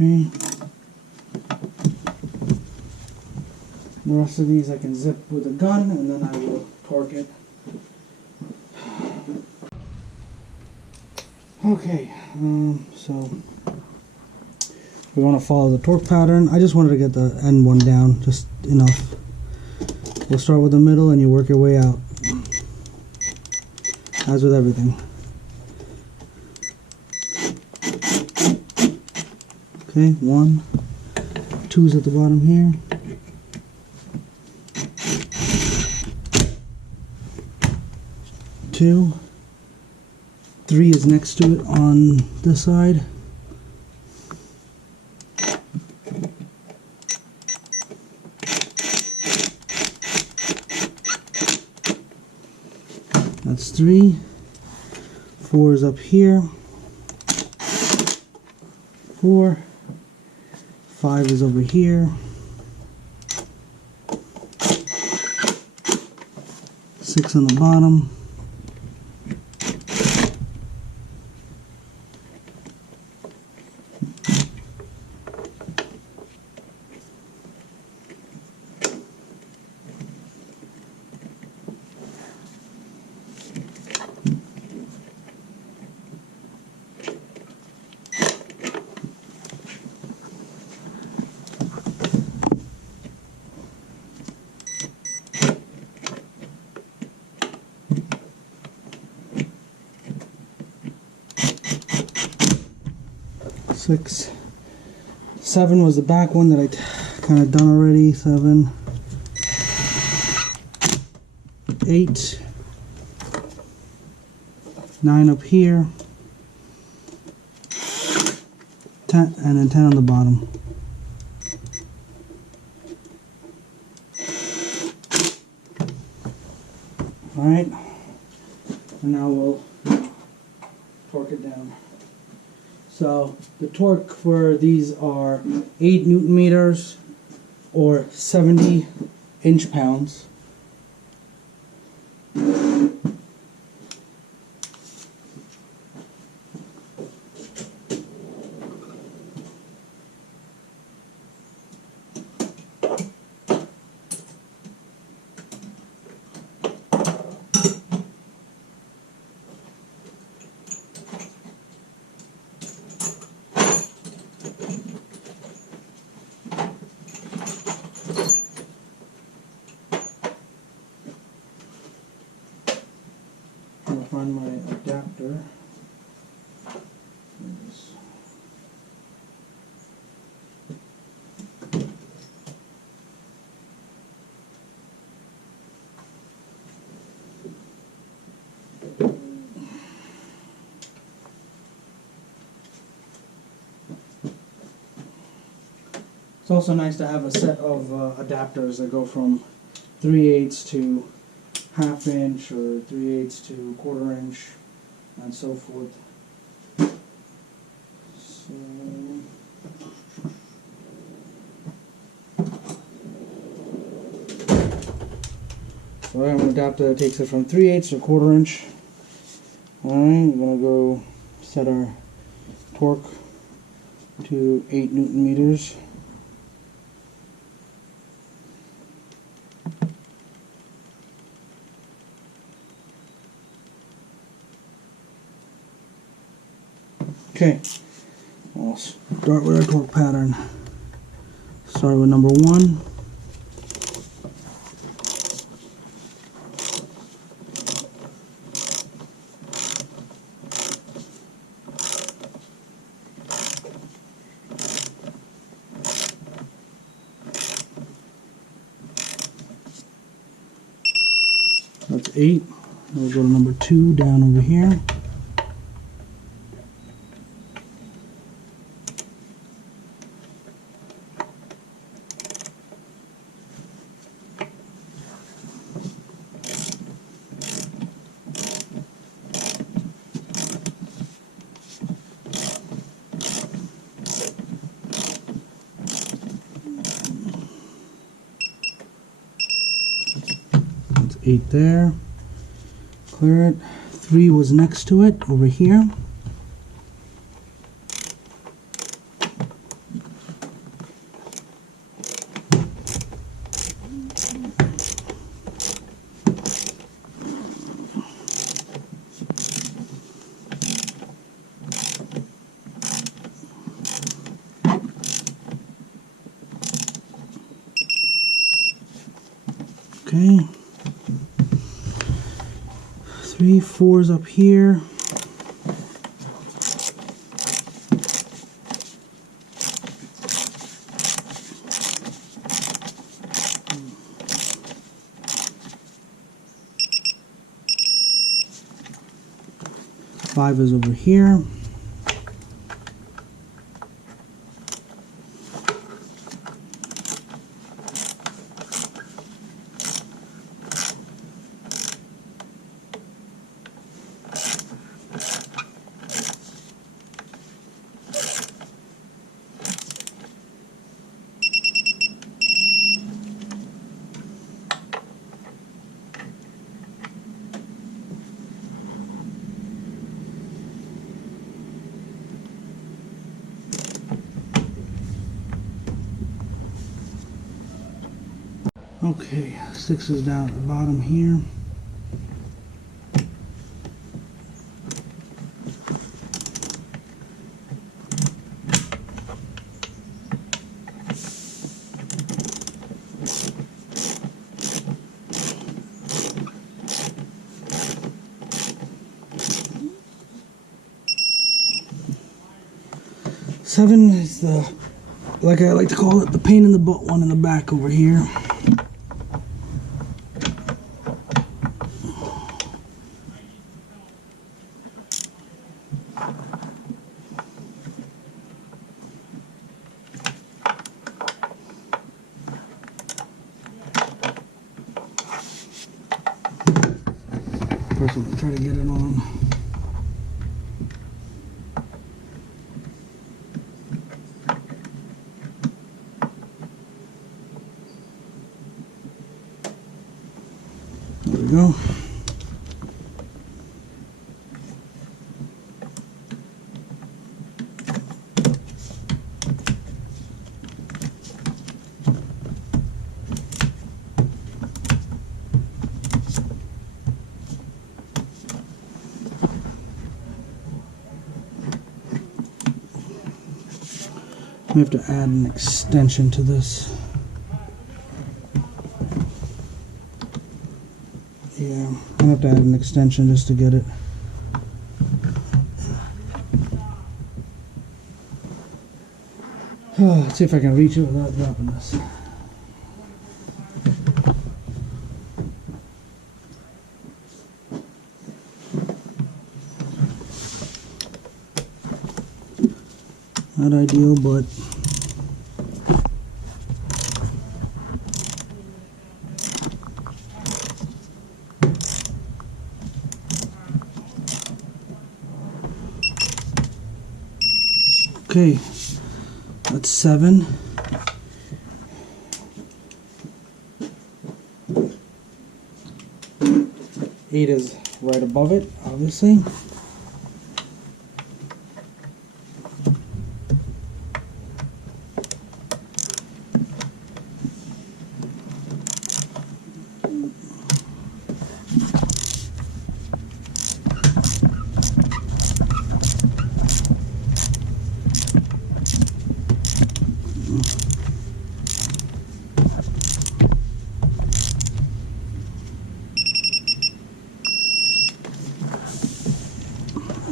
Okay. The rest of these I can zip with a gun, and then I will torque it. Okay, so we want to follow the torque pattern. I just wanted to get the end one down, just enough. We'll start with the middle and you work your way out, as with everything. Okay, 1, 2's at the bottom here. 2, 3 is next to it on this side. 3. 4 is up here. 4. 5 is over here. 6 on the bottom. 6. 7 was the back one that I kind of done already. 7. 8. 9 up here. 10, and then 10 on the bottom. Alright, and now we'll torque it down. So the torque for these are 8 Newton meters or 70 inch-pounds. I'll find my adapter. It's also nice to have a set of adapters that go from 3/8 to ½ inch or 3/8 to 1/4 inch and so forth. So I have an adapter that takes it from 3/8 to 1/4 inch. Alright, we're going to go set our torque to 8 Newton meters. Okay, I'll start with our torque pattern. Start with number 1. That's 8. We'll go to number 2 down over here. That's 8 there. Clear it. 3 was next to it over here. Okay. 3, 4's up here. Five is over here. Okay, 6 is down at the bottom here. Seven is the, like I like to call it, the pain in the butt one in the back over here. First we'll try to get it on. There we go. We have to add an extension to this. Yeah, I'm gonna have to add an extension just to get it. Let's see if I can reach it without dropping this. Not ideal, but okay, that's 7. Eight is right above it, obviously.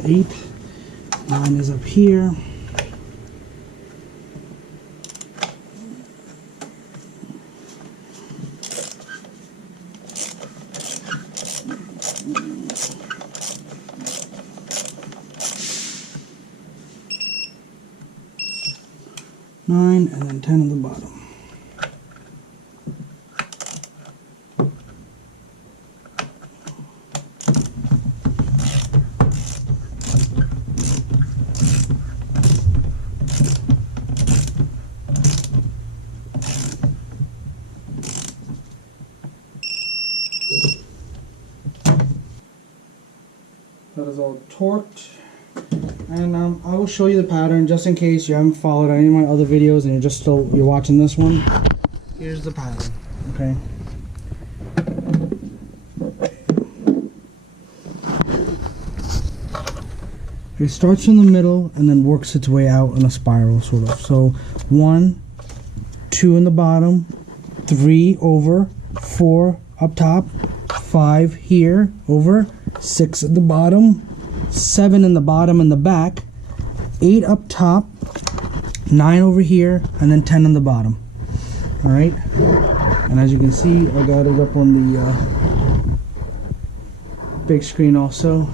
Eight. 9 is up here. Nine, and then 10 at the bottom. That is all torqued, and I will show you the pattern just in case you haven't followed any of my other videos and you're watching this one. Here's the pattern, okay? It starts from the middle and then works its way out in a spiral, sort of. So 1, 2 in the bottom, 3 over, 4 up top, 5 here over, 6 at the bottom, 7 in the bottom and the back, 8 up top, 9 over here, and then 10 in the bottom. Alright? And as you can see, I got it up on the big screen also.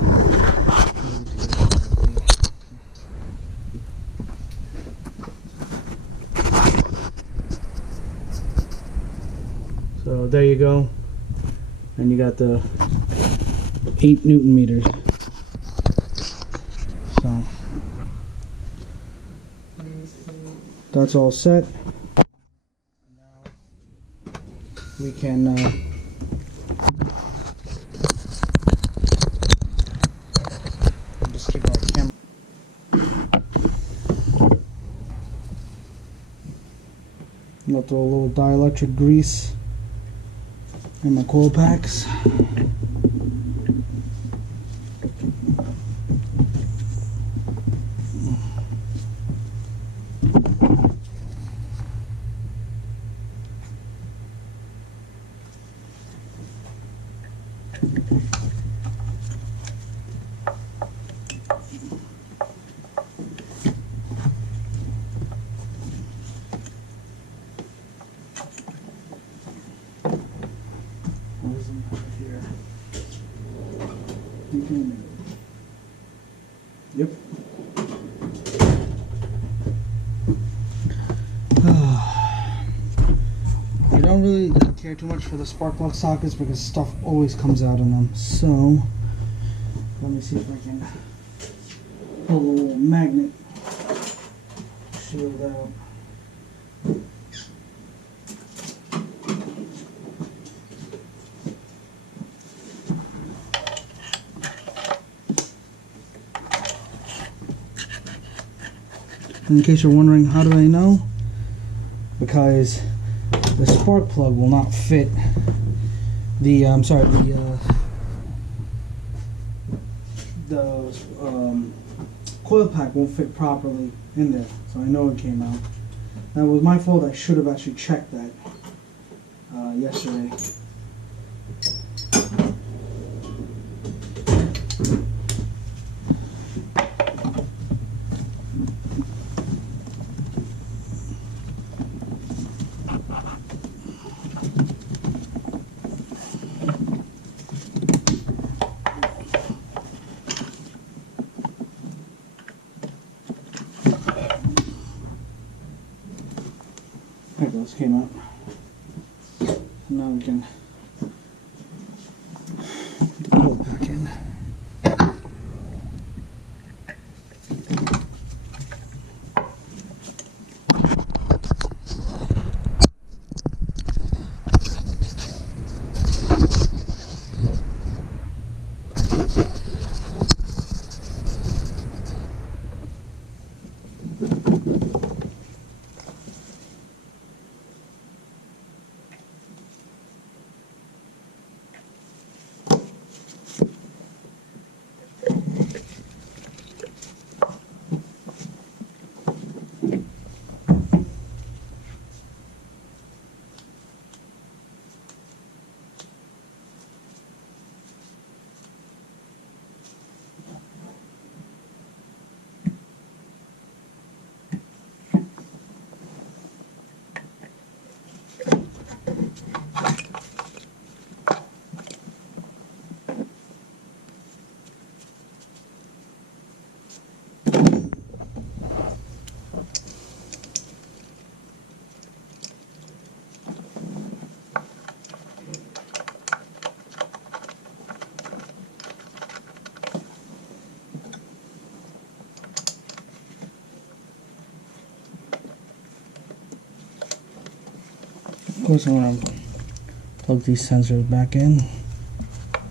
So there you go. And you got the 8 Newton meters. So that's all set. Now we can just keep our camera. I'll throw a little dielectric grease and my coil packs. Here. Yep. I don't really care too much for the spark plug sockets because stuff always comes out of them. So let me see if I can pull a little magnet shield out. In case you're wondering, how do I know? Because the spark plug will not fit the coil pack won't fit properly in there, so I know it came out. That was my fault. I should have actually checked that yesterday. There it goes, came out. Now we can pull it back in. Of course, I'm going to plug these sensors back in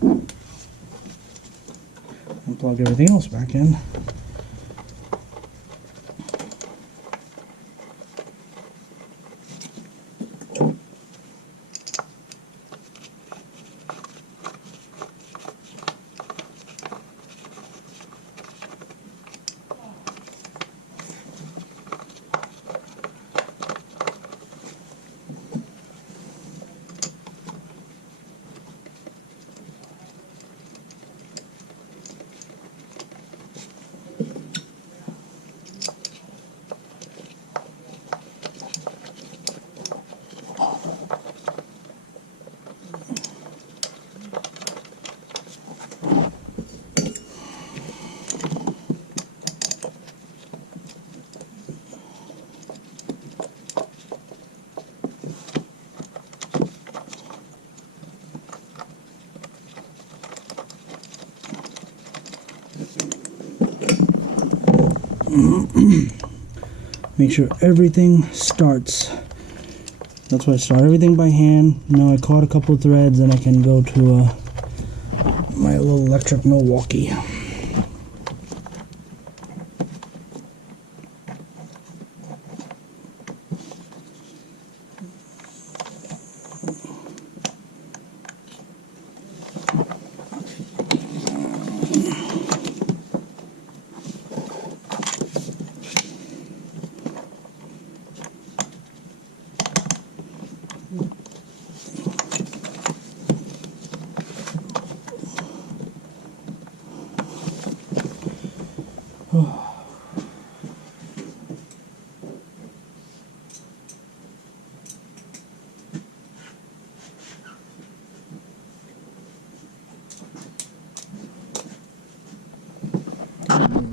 and plug everything else back in. Make sure everything starts. That's why I start everything by hand. Now I caught a couple of threads and I can go to my little electric Milwaukee. Okay.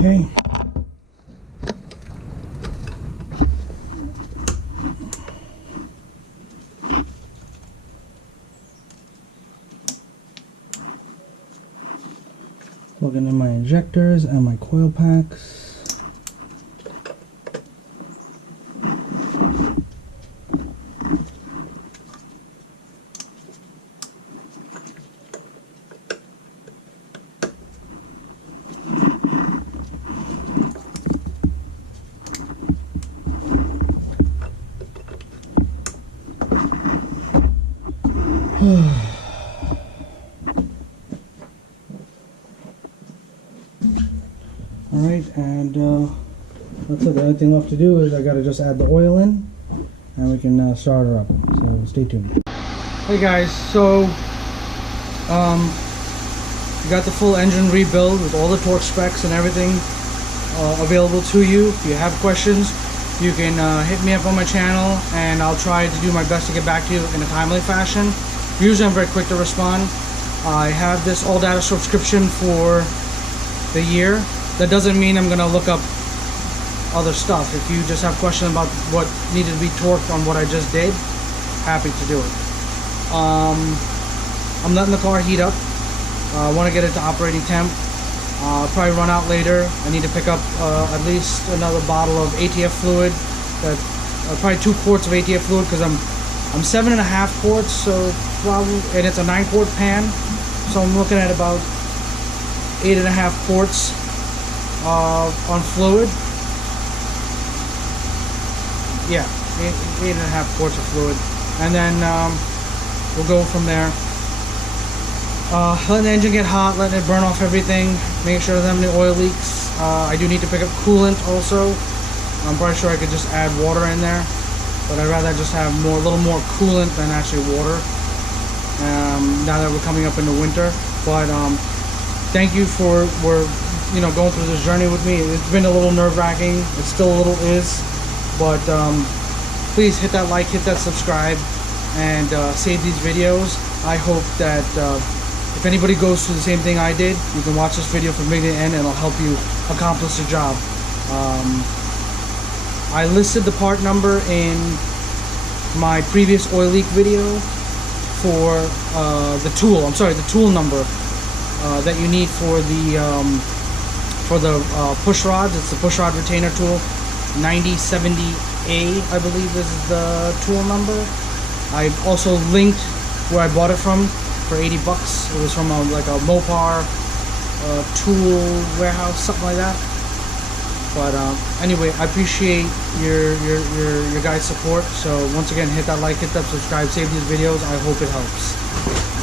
Okay. Plugging in my injectors and my coil packs. Alright, and that's it. The only thing left to do is I gotta just add the oil in and we can start her up. So stay tuned. Hey guys, so you got the full engine rebuild with all the torque specs and everything available to you. If you have questions, you can hit me up on my channel and I'll try to do my best to get back to you in a timely fashion. Usually I'm very quick to respond. I have this all data subscription for the year. That doesn't mean I'm gonna look up other stuff. If you just have questions about what needed to be torqued on what I just did, happy to do it. I'm letting the car heat up. I want to get it to operating temp. I'll probably run out later. I need to pick up at least another bottle of ATF fluid. Probably 2 quarts of ATF fluid because I'm 7.5 quarts, so probably, and it's a 9-quart pan, so I'm looking at about 8.5 quarts on fluid. Yeah, 8.5 quarts of fluid, and then we'll go from there. Letting the engine get hot, letting it burn off everything, making sure it doesn't have any oil leaks. I do need to pick up coolant also. I'm pretty sure I could just add water in there, but I'd rather just have a little more coolant than actually water. Now that we're coming up in the winter, but thank you for going through this journey with me. It's been a little nerve-wracking. It still a little is, but please hit that like, hit that subscribe, and save these videos. I hope that if anybody goes through the same thing I did, you can watch this video from beginning to end and it'll help you accomplish the job. I listed the part number in my previous oil leak video for the tool. I'm sorry, the tool number that you need for the push rods. It's the push rod retainer tool, 9070A, I believe is the tool number. I've also linked where I bought it from for 80 bucks. It was from like a Mopar tool warehouse, something like that. But anyway, I appreciate your guys' support. So once again, hit that like, hit that subscribe, save these videos. I hope it helps.